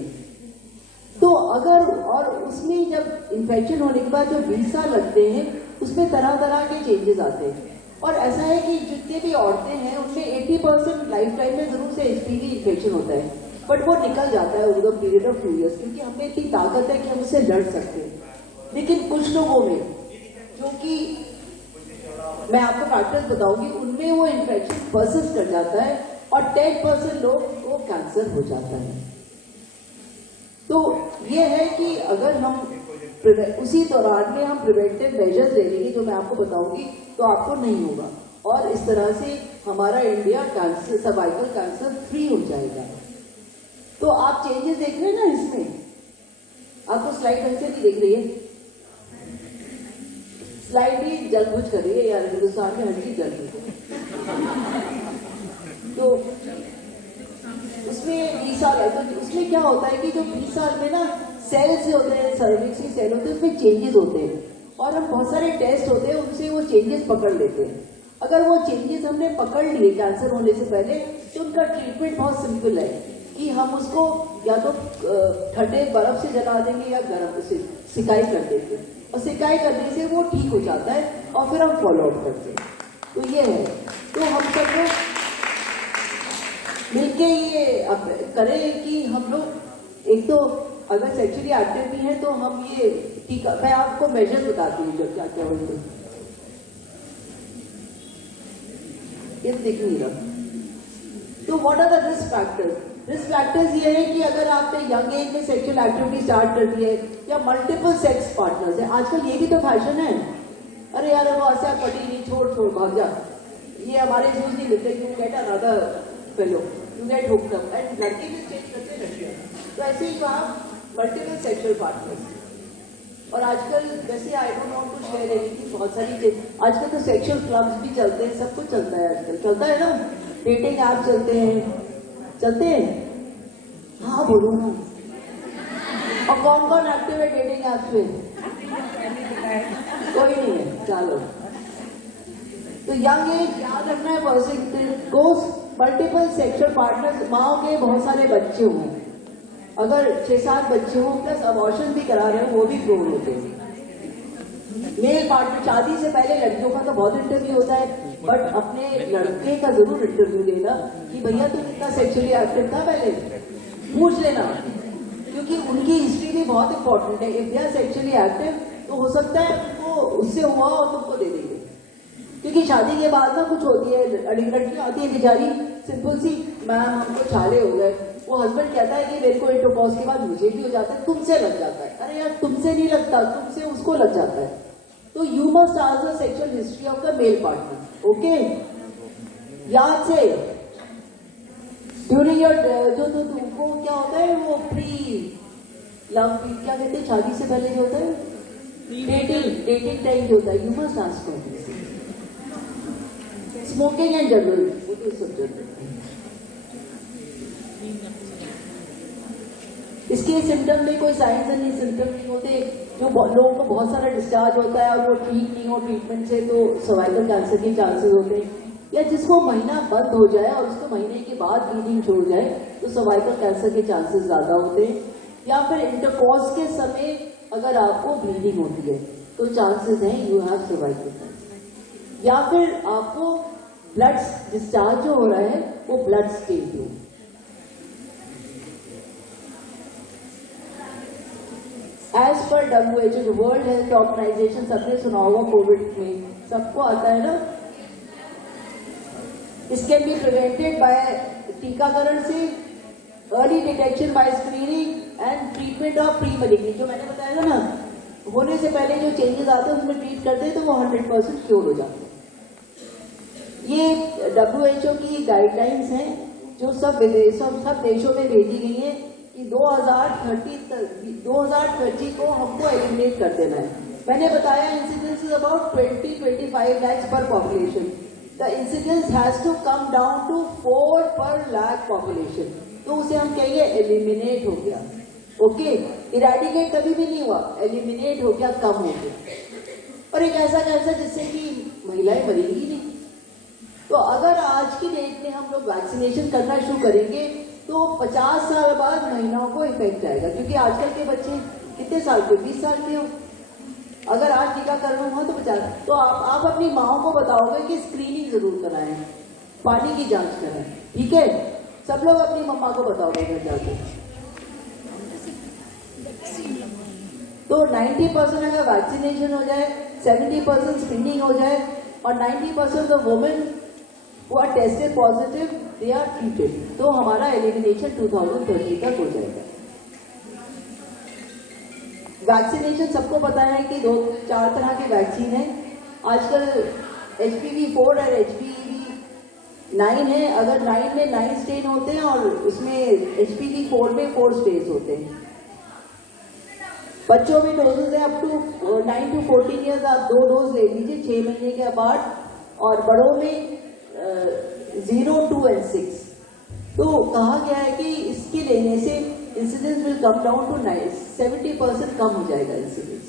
तो अगर और उसमें जब इन्फेक्शन होने के बाद जो 20 साल लगते हैं उसमें तरह तरह के चेंजेस आते हैं। और ऐसा है कि जितने भी औरतें हैं उनमें 80% लाइफ टाइम में जरूर से HPV इन्फेक्शन होता है, बट वो निकल जाता है over the period of 2 years, क्योंकि हमें इतनी ताकत है कि हम उससे लड़ सकते हैं। लेकिन कुछ लोगों में, जो कि मैं आपको फैक्टर्स बताऊंगी, उनमें वो इन्फेक्शन परसिस्ट कर जाता है और 10% लोग को कैंसर हो जाता है। तो ये है कि अगर हम उसी दौरान में हम प्रिवेंटिव मेजर्स ले लेंगे जो मैं आपको बताऊंगी, तो आपको नहीं होगा और इस तरह से हमारा India cancer, cervical cancer free हो जाएगा। तो आप चेंजेस देख रहे हैं ना इसमें, आपको स्लाइड ढंग से नहीं दिख रही है, स्लाइड भी जलबुझ कर रही है यार, हिंदुस्तान में हर चीज जल रही है। तो उसमें 20 साल है, तो उसमें क्या होता है कि जो 20 साल में ना सेल्स होते हैं, सर्विक्स के सेल होते हैं, उसमें चेंजेस होते हैं और हम बहुत सारे टेस्ट होते हैं उनसे वो चेंजेस पकड़ लेते हैं। अगर वो चेंजेस हमने पकड़ लिए कैंसर होने से पहले, तो उनका ट्रीटमेंट बहुत सिंपल है कि हम उसको या तो ठंडे बर्फ से जला देंगे या गर्म से सिकाई कर देंगे, और सिकाई करने से वो ठीक हो जाता है और फिर हम फॉलो अप करते हैं। तो ये है, तो हम सब लोग मिलके ये करें कि हम लोग एक तो अगर सेक्सुअली एक्टिव भी है तो हम ये टीका, मैं आपको मेजर बताती हूँ जब क्या क्या होते हैं, ये दिख नहीं रहा। तो what are the risk factors? Risk factors ये है कि अगर आपने यंग एज में सेक्सुअल एक्टिविटी स्टार्ट कर दी है या मल्टीपल सेक्स पार्टनर्स है, आजकल ये भी तो फैशन है, अरे यार वो ऐसा पटी नहीं, छोड़ भाग जा, ये हमारे यूज नहीं मिलते, you get another fellow, you get hooked up, and लड़के भी चेंज करते लड़कियां। तो ऐसे ही आप मल्टीपल सेक्सुअल पार्टनर्स, और आजकल वैसे I don't want to share anything, बहुत सारी चीज आजकल तो सेक्सुअल क्लब्स भी चलते हैं, सब कुछ चलता है आजकल, चलता है ना, डेटिंग ऐप चलते हैं, हाँ बोलो ना। और कौन कौन एक्टिव है डेटिंग ऐप पे? कोई नहीं है, चलो। तो यंग एज याद रखना है, पर्सन को मल्टीपल सेक्सुअल पार्टनर्स, माओ के बहुत सारे बच्चे हों, अगर 6-7 बच्चे हों प्लस अबॉर्शन भी करा रहे हो, वो भी प्रोन होते हैं। मेल पार्टनर, शादी से पहले लड़कियों का तो बहुत इंटरव्यू होता है, बट अपने लड़के का जरूर इंटरव्यू लेना कि भैया तू कितना सेक्सुअली एक्टिव था, पहले पूछ लेना, क्योंकि उनकी हिस्ट्री भी बहुत इंपॉर्टेंट है। If they are sexually active तो हो सकता है उनको उससे हुआ और तुमको दे देंगे, क्योंकि शादी के बाद ना कुछ होती है, लड़कियां आती है बेचारी सिंपल सी, मैम हमको छाले हो गए, वो हस्बैंड कहता है कि मेरे को इंटरकॉर्स के बाद मुझे भी हो जाता है, तुमसे लग जाता है, अरे यार तुमसे नहीं लगता, तुमसे उसको लग जाता है। तो you must ask the sexual history of the male partner, okay? याद से ड्यूरिंग योर जो तो तुमको क्या होता है, वो प्री लव, क्या कहते हैं, शादी से पहले जो होता है डेटिंग टाइम जो होता है, you must ask for this. Smoking and general, वो तो सब जनरल। इसके सिम्टम में कोई साइंस नहीं, सिम्टम नहीं होते, जो लोगों को बहुत सारा डिस्चार्ज होता है और वो ठीक नहीं हो ट्रीटमेंट से तो सर्वाइकल कैंसर के चांसेस होते हैं, या जिसको महीना बंद हो जाए और उसको महीने के बाद ब्लीडिंग छोड़ जाए तो सर्वाइकल कैंसर के चांसेस ज्यादा होते हैं, या फिर इंटरकोर्स के समय अगर आपको ब्लीडिंग होती है तो चांसेस हैं यू हैव सर्वाइकल कैंसर, या फिर आपको ब्लड डिस्चार्ज जो हो रहा है वो ब्लड स्टेन हो। As per WHO world health organisation, सबने सुना होगा कोविड में, सबको आता है ना। इस कैन बी प्रिवेंटेड बाय टीकाकरण से, early detection bye screening and treatment of pre malignant. जो मैंने बताया था ना, होने से पहले जो चेंजेस आते हैं उसमें ट्रीट करते हैं तो वो 100% क्योर हो जाते हैं। ये WHO की गाइडलाइंस हैं जो सब देशों में भेजी गई हैं कि 2030 को हमको एलिमिनेट कर देना है। मैंने बताया incidence is about 20-25 lakhs per population. The incidence has to come down to 4 per lakh population, तो उसे हम कहेंगे एलिमिनेट हो गया। ओके, इरेडिकेट कभी भी नहीं हुआ, एलिमिनेट हो गया, कम हो गया। और एक ऐसा कैंसर जिससे कि महिलाएं मरेंगी नहीं। तो अगर आज की डेट में हम लोग वैक्सीनेशन करना शुरू करेंगे तो 50 साल बाद महिलाओं को इफेक्ट आएगा, क्योंकि आजकल के बच्चे कितने साल के, 20 साल के हो। अगर आज टीकाकरण हुआ तो 50, तो आप अपनी माओ को बताओगे कि स्क्रीनिंग जरूर कराएं, पानी की जांच कराएं, ठीक है? सब लोग अपनी मम्मा को बताओगे घर जाके। तो 90% अगर वैक्सीनेशन हो जाए, 70% स्क्रीनिंग हो जाए और 90% of women who are tested positive they are treated, तो हमारा एलिमिनेशन 2030 तक हो जाएगा। वैक्सीनेशन सबको पता है कि 2-4 तरह की वैक्सीन है आजकल। HPV4 और HPV9 है। अगर 9 में 9 स्टेन होते हैं और उसमें HPV4 में 4 स्टेन होते हैं। बच्चों में डोजेज है अप टू 9 to 14 ईयर्स, आप 2 डोज ले लीजिए 6 महीने के बाद, और बड़ों में 0, 2 and 6। तो कहा गया है कि इसके लेने से incidence will come down to 70% कम हो जाएगा इंसिडेंस,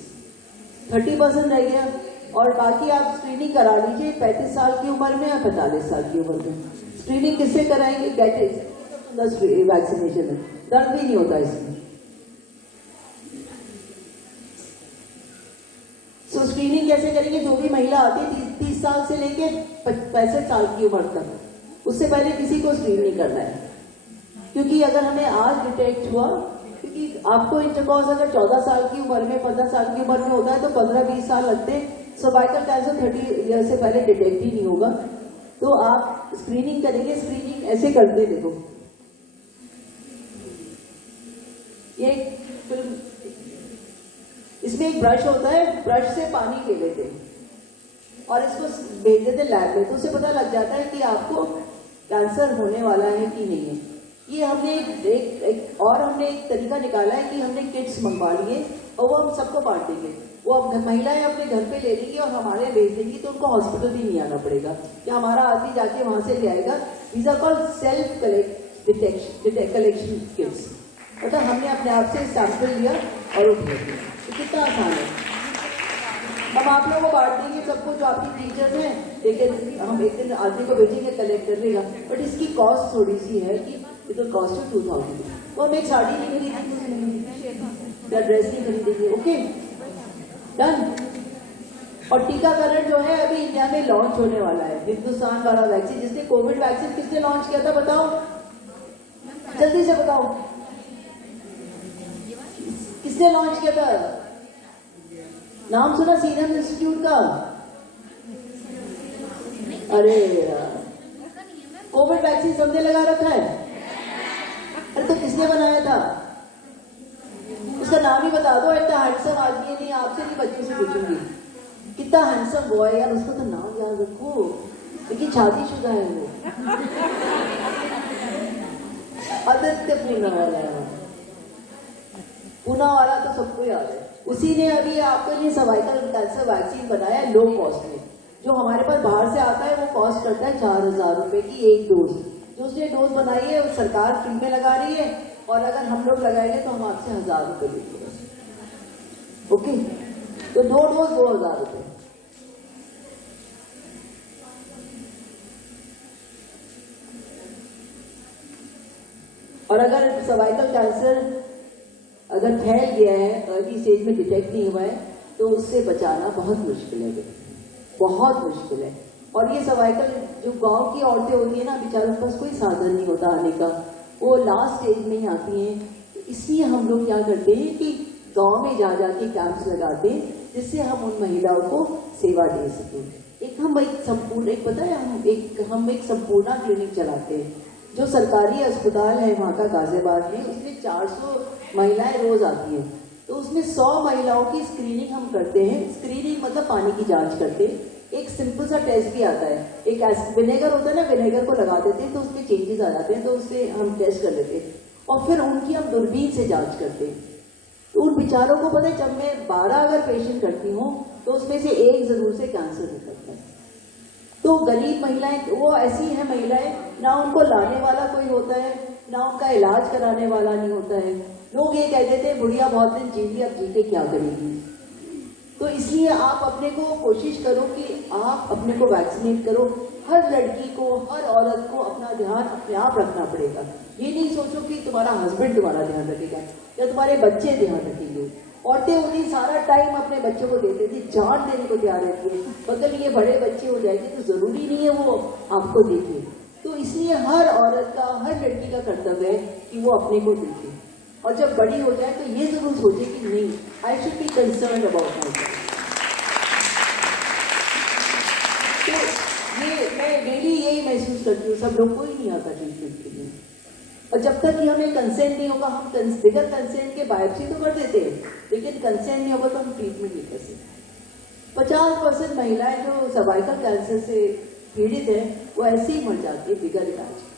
30% रह गया। और बाकी आप स्क्रीनिंग करा लीजिए 35 साल की उम्र में या 45 साल की उम्र में। स्क्रीनिंग किससे कराएंगे? वैक्सीनेशन में दर्द भी नहीं होता इसमें। तो स्क्रीनिंग कैसे करेंगे? जो भी महिला आती है 30 साल से लेके 65 साल की उम्र तक, उससे पहले किसी को स्क्रीन नहीं करना है, क्योंकि अगर हमें आज डिटेक्ट हुआ, क्योंकि आपको इंटरकॉर्स अगर 14 साल की उम्र में 15 साल की उम्र में होता है तो 15-20 साल लगते हैं। सर्वाइकल कैंसर 30 ईयर से पहले डिटेक्ट ही नहीं होगा। तो आप स्क्रीनिंग करेंगे, स्क्रीनिंग ऐसे करते देखो, ये फिल्म, इसमें एक ब्रश होता है, ब्रश से पानी ले लेते हैं और इसको भेज देते लैब में, तो उसे पता लग जाता है कि आपको कैंसर होने वाला है कि नहीं है। ये हमने हमने एक तरीका निकाला है कि हमने किट्स मंगवा लिए और वो हम सबको बांट देंगे। वो अब महिलाएं अपने घर पे ले लेंगी और हमारे भेज देंगी, तो उनको हॉस्पिटल भी नहीं आना पड़ेगा, कि हमारा आदमी जाके वहां से ले आएगा। These are called self collection kits. मतलब हमने अपने आप से सैंपल लिया और वो भेज दिया। तो कितना आसान है। हम आप लोगों को बांट देंगे सबको, जो आपकी टीचर्स हैं, लेकिन हम एक दिन आदमी को भेजेंगे कलेक्ट कर लेगा। बट इसकी कॉस्ट थोड़ी सी है कि इट विल कॉस्ट यू 2000। वो हम एक साड़ी नहीं खरीदेंगे या ड्रेस नहीं खरीदेंगे। Okay, done. और टीकाकरण जो है अभी इंडिया में लॉन्च होने वाला है, हिंदुस्तान वाला वैक्सीन। जिसने कोविड वैक्सीन किसने लॉन्च किया था बताओ, जल्दी से बताओ, किसने लॉन्च किया था? नाम सुना सीरम इंस्टीट्यूट का? अरे कोविड वैक्सीन सबने लगा रखा है। अरे तो किसने बनाया था? उसका नाम ही बता दो। इतना हैंडसम आदमी है, नहीं आपसे नहीं बच्चों से पूछूंगी, कितना हैंडसम बॉय यार, उसका तो नाम याद रखो, लेकिन शादीशुदा है वो। आदित्य पूना वाला तो सबको याद है। उसी ने अभी आपके लिए सर्वाइकल कैंसर वैक्सीन बनाया है लो कॉस्ट में। जो हमारे पास बाहर से आता है वो कॉस्ट करता है 4000 रुपए की एक डोज। जो उसने डोज बनाई है वो सरकार फ्री में लगा रही है, और अगर हम लोग लगाएंगे तो हम आपसे 1000 रुपए लेंगे। ओके, तो 2 डोज 2000 रुपये। और अगर सर्वाइकल कैंसर अगर फैल गया है, अर्ली स्टेज में डिटेक्ट नहीं हुआ है, तो उससे बचाना बहुत मुश्किल है, बहुत मुश्किल है। और ये सर्वाइकल जो गांव की औरतें होती है ना, बेचारों के पास कोई साधन नहीं होता आने का, वो लास्ट स्टेज में ही आती हैं। तो इसलिए हम लोग क्या करते हैं कि गांव में जा जाके कैंप्स लगाते हैं, जिससे हम उन महिलाओं को सेवा दे सकें। हम एक संपूर्ण क्लिनिक चलाते हैं, जो सरकारी अस्पताल है वहाँ का गाजियाबाद में, उसमें 400 महिलाएं रोज आती हैं। तो उसमें 100 महिलाओं की स्क्रीनिंग हम करते हैं। स्क्रीनिंग मतलब पानी की जांच करते हैं। एक सिंपल सा टेस्ट भी आता है, एक विनेगर होता है ना, विनेगर को लगा देते हैं तो उसमें चेंजेस आ जाते हैं, तो उससे हम टेस्ट कर लेते हैं और फिर उनकी हम दूरबीन से जांच करते हैं। तो उन बेचारों को पता है, जब मैं 12 अगर पेशेंट करती हूँ तो उसमें से एक जरूर से कैंसर निकलता है। तो गरीब महिलाएं वो ऐसी है महिलाएं, ना उनको लाने वाला कोई होता है, ना उनका इलाज कराने वाला नहीं होता है। लोग ये कहते थे बुढ़िया बहुत दिन जी ली, अब जी के क्या करेगी। तो इसलिए आप अपने को कोशिश करो कि आप अपने को वैक्सीनेट करो। हर लड़की को, हर औरत को अपना ध्यान अपने आप रखना पड़ेगा। ये नहीं सोचो कि तुम्हारा हस्बैंड तुम्हारा ध्यान रखेगा या तुम्हारे बच्चे ध्यान रखेंगे। औरतें उन्हें सारा टाइम अपने बच्चों को देती थी, जान देने को तैयार रहती है, मगर ये बड़े बच्चे हो जाएंगे तो जरूरी नहीं है वो आपको देखे। तो इसलिए हर औरत का, हर लड़की का कर्तव्य है कि वो अपने को देखे, और जब बड़ी हो जाए तो ये जरूर सोचे कि नहीं, I should be concern about my self. तो ये मैं डेली यही महसूस करती हूँ, सब लोग को ही नहीं आता ट्रीटमेंट के लिए। और जब तक कि हमें कंसेंट नहीं होगा, हम बिगर कंसेंट के बायोप्सी तो कर देते हैं, लेकिन कंसेंट नहीं होगा तो हम ट्रीटमेंट नहीं कर सकते। 50% महिलाएं जो सर्वाइकल कैंसर से पीड़ित है वो ऐसे ही मर जाती है बिगर इलाज।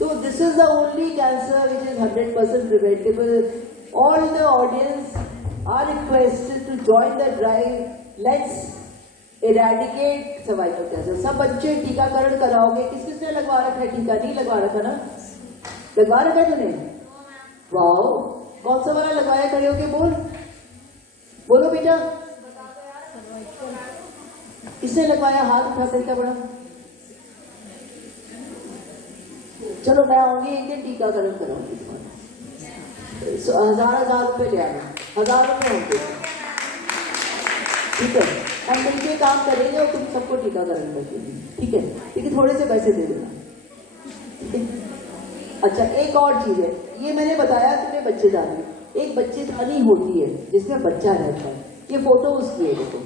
So this is the only cancer which is 100% preventable. All the audience are requested to join the drive. Let's eradicate cervical cancer. सब बच्चे टीकाकरण कराओगे? किसने लगवा रखा है टीका? नहीं लगवा रखा ना? लगवा रखा है तूने? वाओ, कौन सा वाला लगवाया? खड़े होके बोलो बेटा, किसने लगवाया? हाथ उठा करके बड़ा। चलो मैं आऊंगी एक दिन, टीकाकरण कराऊंगी तुम्हारा। 1000 रुपए ले आना, 1000 रुपए होंगे, ठीक है? हम मिलके काम करेंगे और तुम सबको टीकाकरण कर देंगे, ठीक है? लेकिन थोड़े से पैसे दे देना, ठीक है? अच्छा, एक और चीज है, ये मैंने बताया तुम्हें बच्चेदानी। एक बच्चेदानी होती है जिसमें बच्चा रहता है। ये फोटो उसकी है, देखो।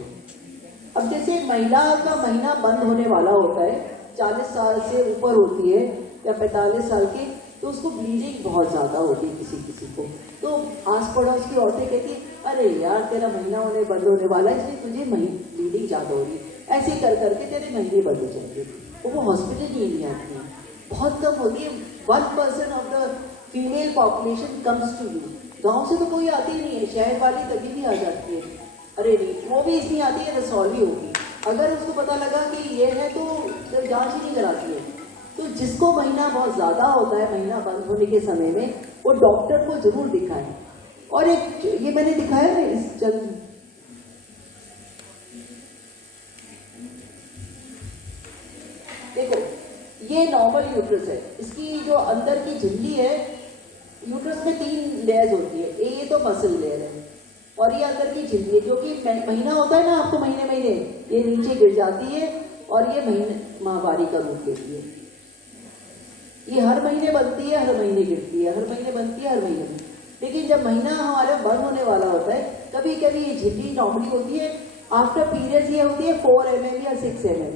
अब जैसे महिला का महीना बंद होने वाला होता है, 40 साल से ऊपर होती है या 45 साल की, तो उसको ब्लीडिंग बहुत ज्यादा होती है किसी को। तो आस पड़ोस की औरतें कहती, अरे यार तेरा महीना बंद होने वाला है, इसलिए तुझे ब्लीडिंग ज्यादा होगी, ऐसे कर करके तेरे महीने बंद हो जाएंगे। वो हॉस्पिटल ही नहीं आती है, बहुत कम होती है। 1% of the female population comes to you. गाँव से तो कोई आती ही नहीं है, शहर वाली तभी भी आ जाती है। अरे नहीं, वो भी इसलिए आती है रसौली होगी, अगर उसको पता लगा कि ये है तो जांच ही नहीं कराती है। तो जिसको महीना बहुत ज्यादा होता है, महीना बंद होने के समय में, वो डॉक्टर को जरूर दिखाएं। और एक ये मैंने दिखाया है इस देखो, ये नॉर्मल यूट्रस है, इसकी जो अंदर की झिल्ली है, यूट्रस में 3 लेयर्स होती है। ये तो मसल लेयर है, और ये अंदर की झिल्ली है, जो कि महीना होता है ना आपको, महीने ये नीचे गिर जाती है और ये महीने माहवारी का रूप लेती है। ये हर महीने बनती है, हर महीने गिरती है, हर महीने बनती है, हर महीने। लेकिन जब महीना हमारा बंद होने वाला होता है, कभी कभी ये झिल्ली नॉर्मली होती है, आफ्टर पीरियड्स ये होती है 4 mm या 6 mm।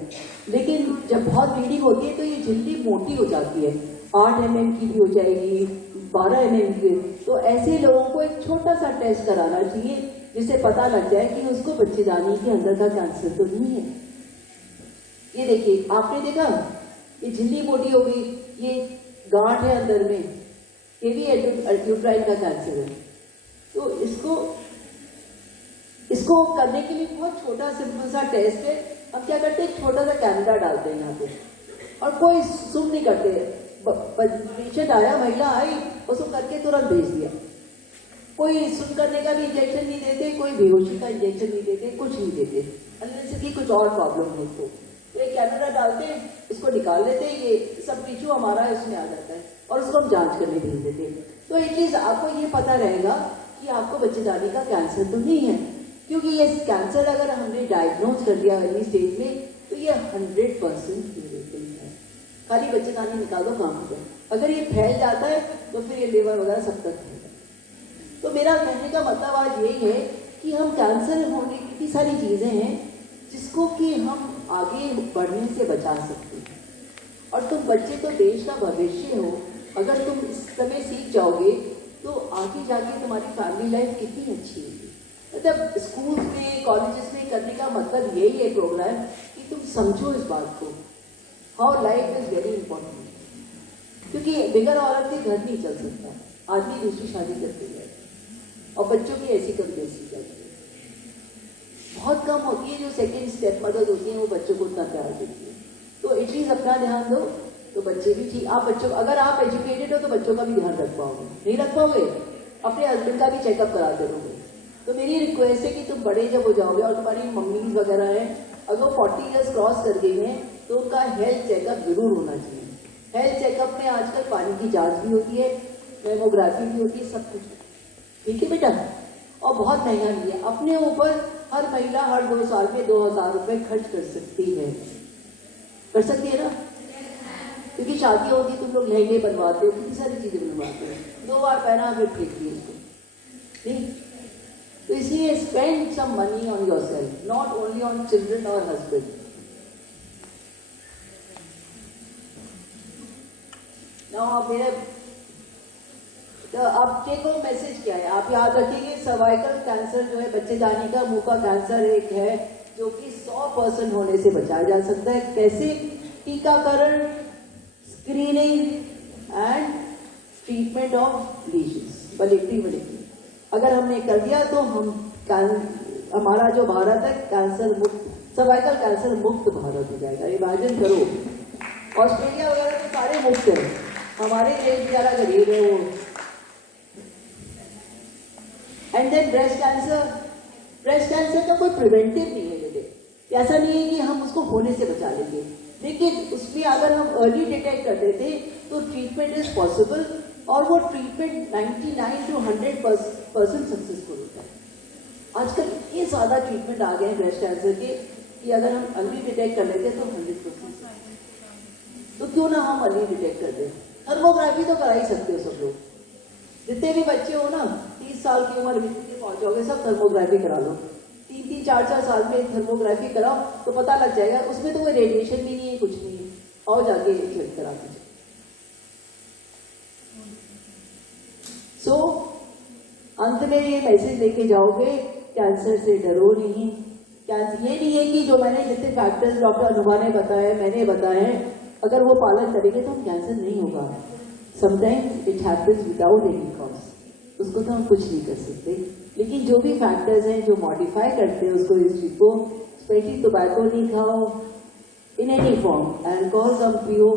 लेकिन जब बहुत ब्लीडिंग होती है तो ये झिल्ली मोटी हो जाती है, 8 mm की भी हो जाएगी, 12 mm की। तो ऐसे लोगों को एक छोटा सा टेस्ट कराना चाहिए, जिससे पता लग जाए कि उसको बच्चेदानी के अंदर का कैंसर तो नहीं है। ये देखिए, आपने देखा ये झिल्ली मोटी हो गई, ये गांठ है अंदर में, ये भी यूट्राइन का कैंसर है। तो इसको करने के लिए बहुत छोटा सिंपल सा टेस्ट है। हम क्या करते हैं, छोटा सा कैमरा डालते हैं यहाँ पे, और कोई सुन नहीं करते, पेशेंट आया, महिला आई, उसको करके तुरंत भेज दिया। कोई सुन करने का भी इंजेक्शन नहीं देते, कोई बेहोशी का इंजेक्शन नहीं देते, कुछ नहीं देते, अनलेस की कुछ और प्रॉब्लम हो तो एक कैमरा डालते हैं, उसको निकाल लेते हैं, ये सब टिश्यू हमारा है उसमें आ जाता है और उसको हम जांच करने भेज देते हैं। तो एटलीस्ट आपको ये पता रहेगा कि आपको बच्चेदानी का कैंसर तो नहीं है, क्योंकि ये कैंसर अगर हमने डायग्नोज कर दिया अर्ली स्टेज में तो ये 100% क्यूरेबल है। खाली बच्चेदानी निकाल दो, काम हो गया। अगर ये फैल जाता है तो फिर ये लिवर वगैरह सब तक है। तो मेरा कहने का मतलब आज यही है कि हम कैंसर होने की इतनी सारी चीजें हैं जिसको कि हम आगे बढ़ने से बचा सकते हैं। और तुम बच्चे तो देश का भविष्य हो, अगर तुम इस समय सीख जाओगे तो आगे जाके तुम्हारी फैमिली लाइफ कितनी अच्छी होगी। मतलब स्कूल में, कॉलेजेस में करने का मतलब यही है प्रोग्राम कि तुम समझो इस बात को, how life is very important. क्योंकि बगैर औरत के घर नहीं चल सकता, आदमी दूसरी शादी करते हैं और बच्चों की ऐसी कभी ऐसी जाती है। बहुत कम होती है जो सेकेंड स्टेप मदद होती है, वो बच्चों को उतना प्यार देती है। तो एटलीस्ट अपना ध्यान दो तो बच्चे भी ठीक। आप बच्चों, अगर आप एजुकेटेड हो तो बच्चों का भी ध्यान रख पाओगे, नहीं रख पाओगे अपने हस्बैंड का भी चेकअप कराते रहोगे। तो मेरी रिक्वेस्ट है कि तुम बड़े जब हो जाओगे और तुम्हारी मम्मी वगैरह हैं, अगर 40 ईयर्स क्रॉस कर गई हैं तो उनका हेल्थ चेकअप जरूर होना चाहिए। हेल्थ चेकअप में आजकल पानी की जांच भी होती है, मेमोग्राफी भी होती है, सब कुछ। ठीक है बेटा, और बहुत महंगा नहीं है। अपने ऊपर हर महिला हर 2 साल में 2000 रुपए खर्च कर सकती है, कर सकती है ना? क्योंकि शादी होती तुम लोग लहंगे बनवाते हो, कितनी सारी चीजें बनवाते हो, 2 बार पहना फिर फेंक दिए इसको, नहीं? तो इसलिए spend some money on yourself, not only on children और हस्बैंड। नाउ आप मेरे तो अब टेक होम मैसेज क्या है, आप याद रखिए सर्वाइकल कैंसर जो है, बच्चेदानी का मुंह का कैंसर एक है जो कि 100% होने से बचाया जा सकता है। कैसे? टीकाकरण, screening and treatment of lesions, preventive. अगर हमने कर दिया तो हमारा जो भारत है कैंसर मुक्त, सर्वाइकल कैंसर मुक्त भारत हो जाएगा। इमेजिन करो, ऑस्ट्रेलिया वगैरह तो सारे मुक्त है, हमारे देश बेचारा गरीब है वो। एंड देन ब्रेस्ट कैंसर का कोई प्रिवेंटिव नहीं है बेटे, ऐसा नहीं है कि हम उसको होने से बचा लेंगे, लेकिन उसमें अगर हम अर्ली डिटेक्ट कर देते तो ट्रीटमेंट इज पॉसिबल, और वो ट्रीटमेंट 99 to 100% सक्सेसफुल होता है। आजकल इतने ज्यादा ट्रीटमेंट आ गए हैं ब्रेस्ट कैंसर के कि अगर हम अर्ली डिटेक्ट कर लेते तो 100%। तो क्यों ना हम अर्ली डिटेक्ट कर दें? थर्मोग्राफी तो करा ही सकते हो सब लोग, जितने भी बच्चे हो ना, 30 साल की उम्र में पहुंचोगे सब थर्मोग्राफी करा लो। 3-3, 4-4 साल में थर्मोग्राफी कराओ तो पता लग जाएगा। उसमें तो कोई रेडिएशन भी नहीं है, कुछ नहीं है, और जाके चेक करा दीजिए। सो अंत में ये मैसेज लेके जाओगे, कैंसर से डरो नहीं। कैंसर ये नहीं है कि जो मैंने जितने फैक्टर्स डॉक्टर अनुभा ने बताए, मैंने बताए, अगर वो पालन करेंगे तो हम कैंसर नहीं होगा। Sometimes it happens without any cause, उसको तो हम कुछ नहीं कर सकते। लेकिन जो भी फैक्टर्स हैं जो मॉडिफाई करते हैं उसको, हिस्ट्री को, स्पेशली टोबैको नहीं खाओ इन एनी फॉर्म, अल्कोहल कम पियो,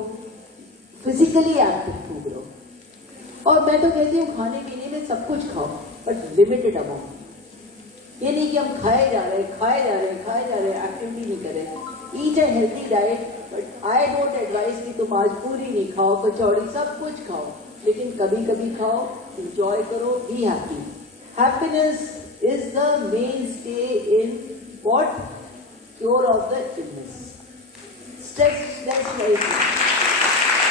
फिजिकली एक्टिव फूड लो। और मैं तो कहती हूँ खाने पीने में सब कुछ खाओ, बट लिमिटेड अमाउंट। ये नहीं कि हम खाए जा रहे, एक्टिविटी नहीं करें। Eat a healthy diet, but I don't advise कि तुम आज पूरी नहीं खाओ, कचौड़ी, सब कुछ खाओ, लेकिन कभी कभी खाओ, इंजॉय करो, be happy. Happiness is the main stay in what? Cure of the illness. Stress very much.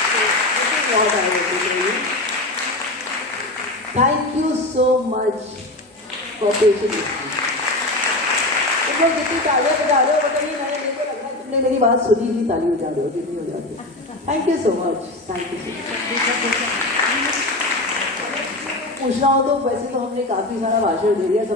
So this is what I want to tell you. Thank you so much for patient listening. तुम लोग जितनी तालियां बजा रहे हो, पता नहीं, मैंने मेरे को लग रहा है तुमने मेरी बात सुनी नहीं, ताली बजा रहे हो, जितनी हो जाती है। Thank you so much, thank you so much. पूछना हो तो वैसे तो हमने काफी सारा भाषण दे दिया।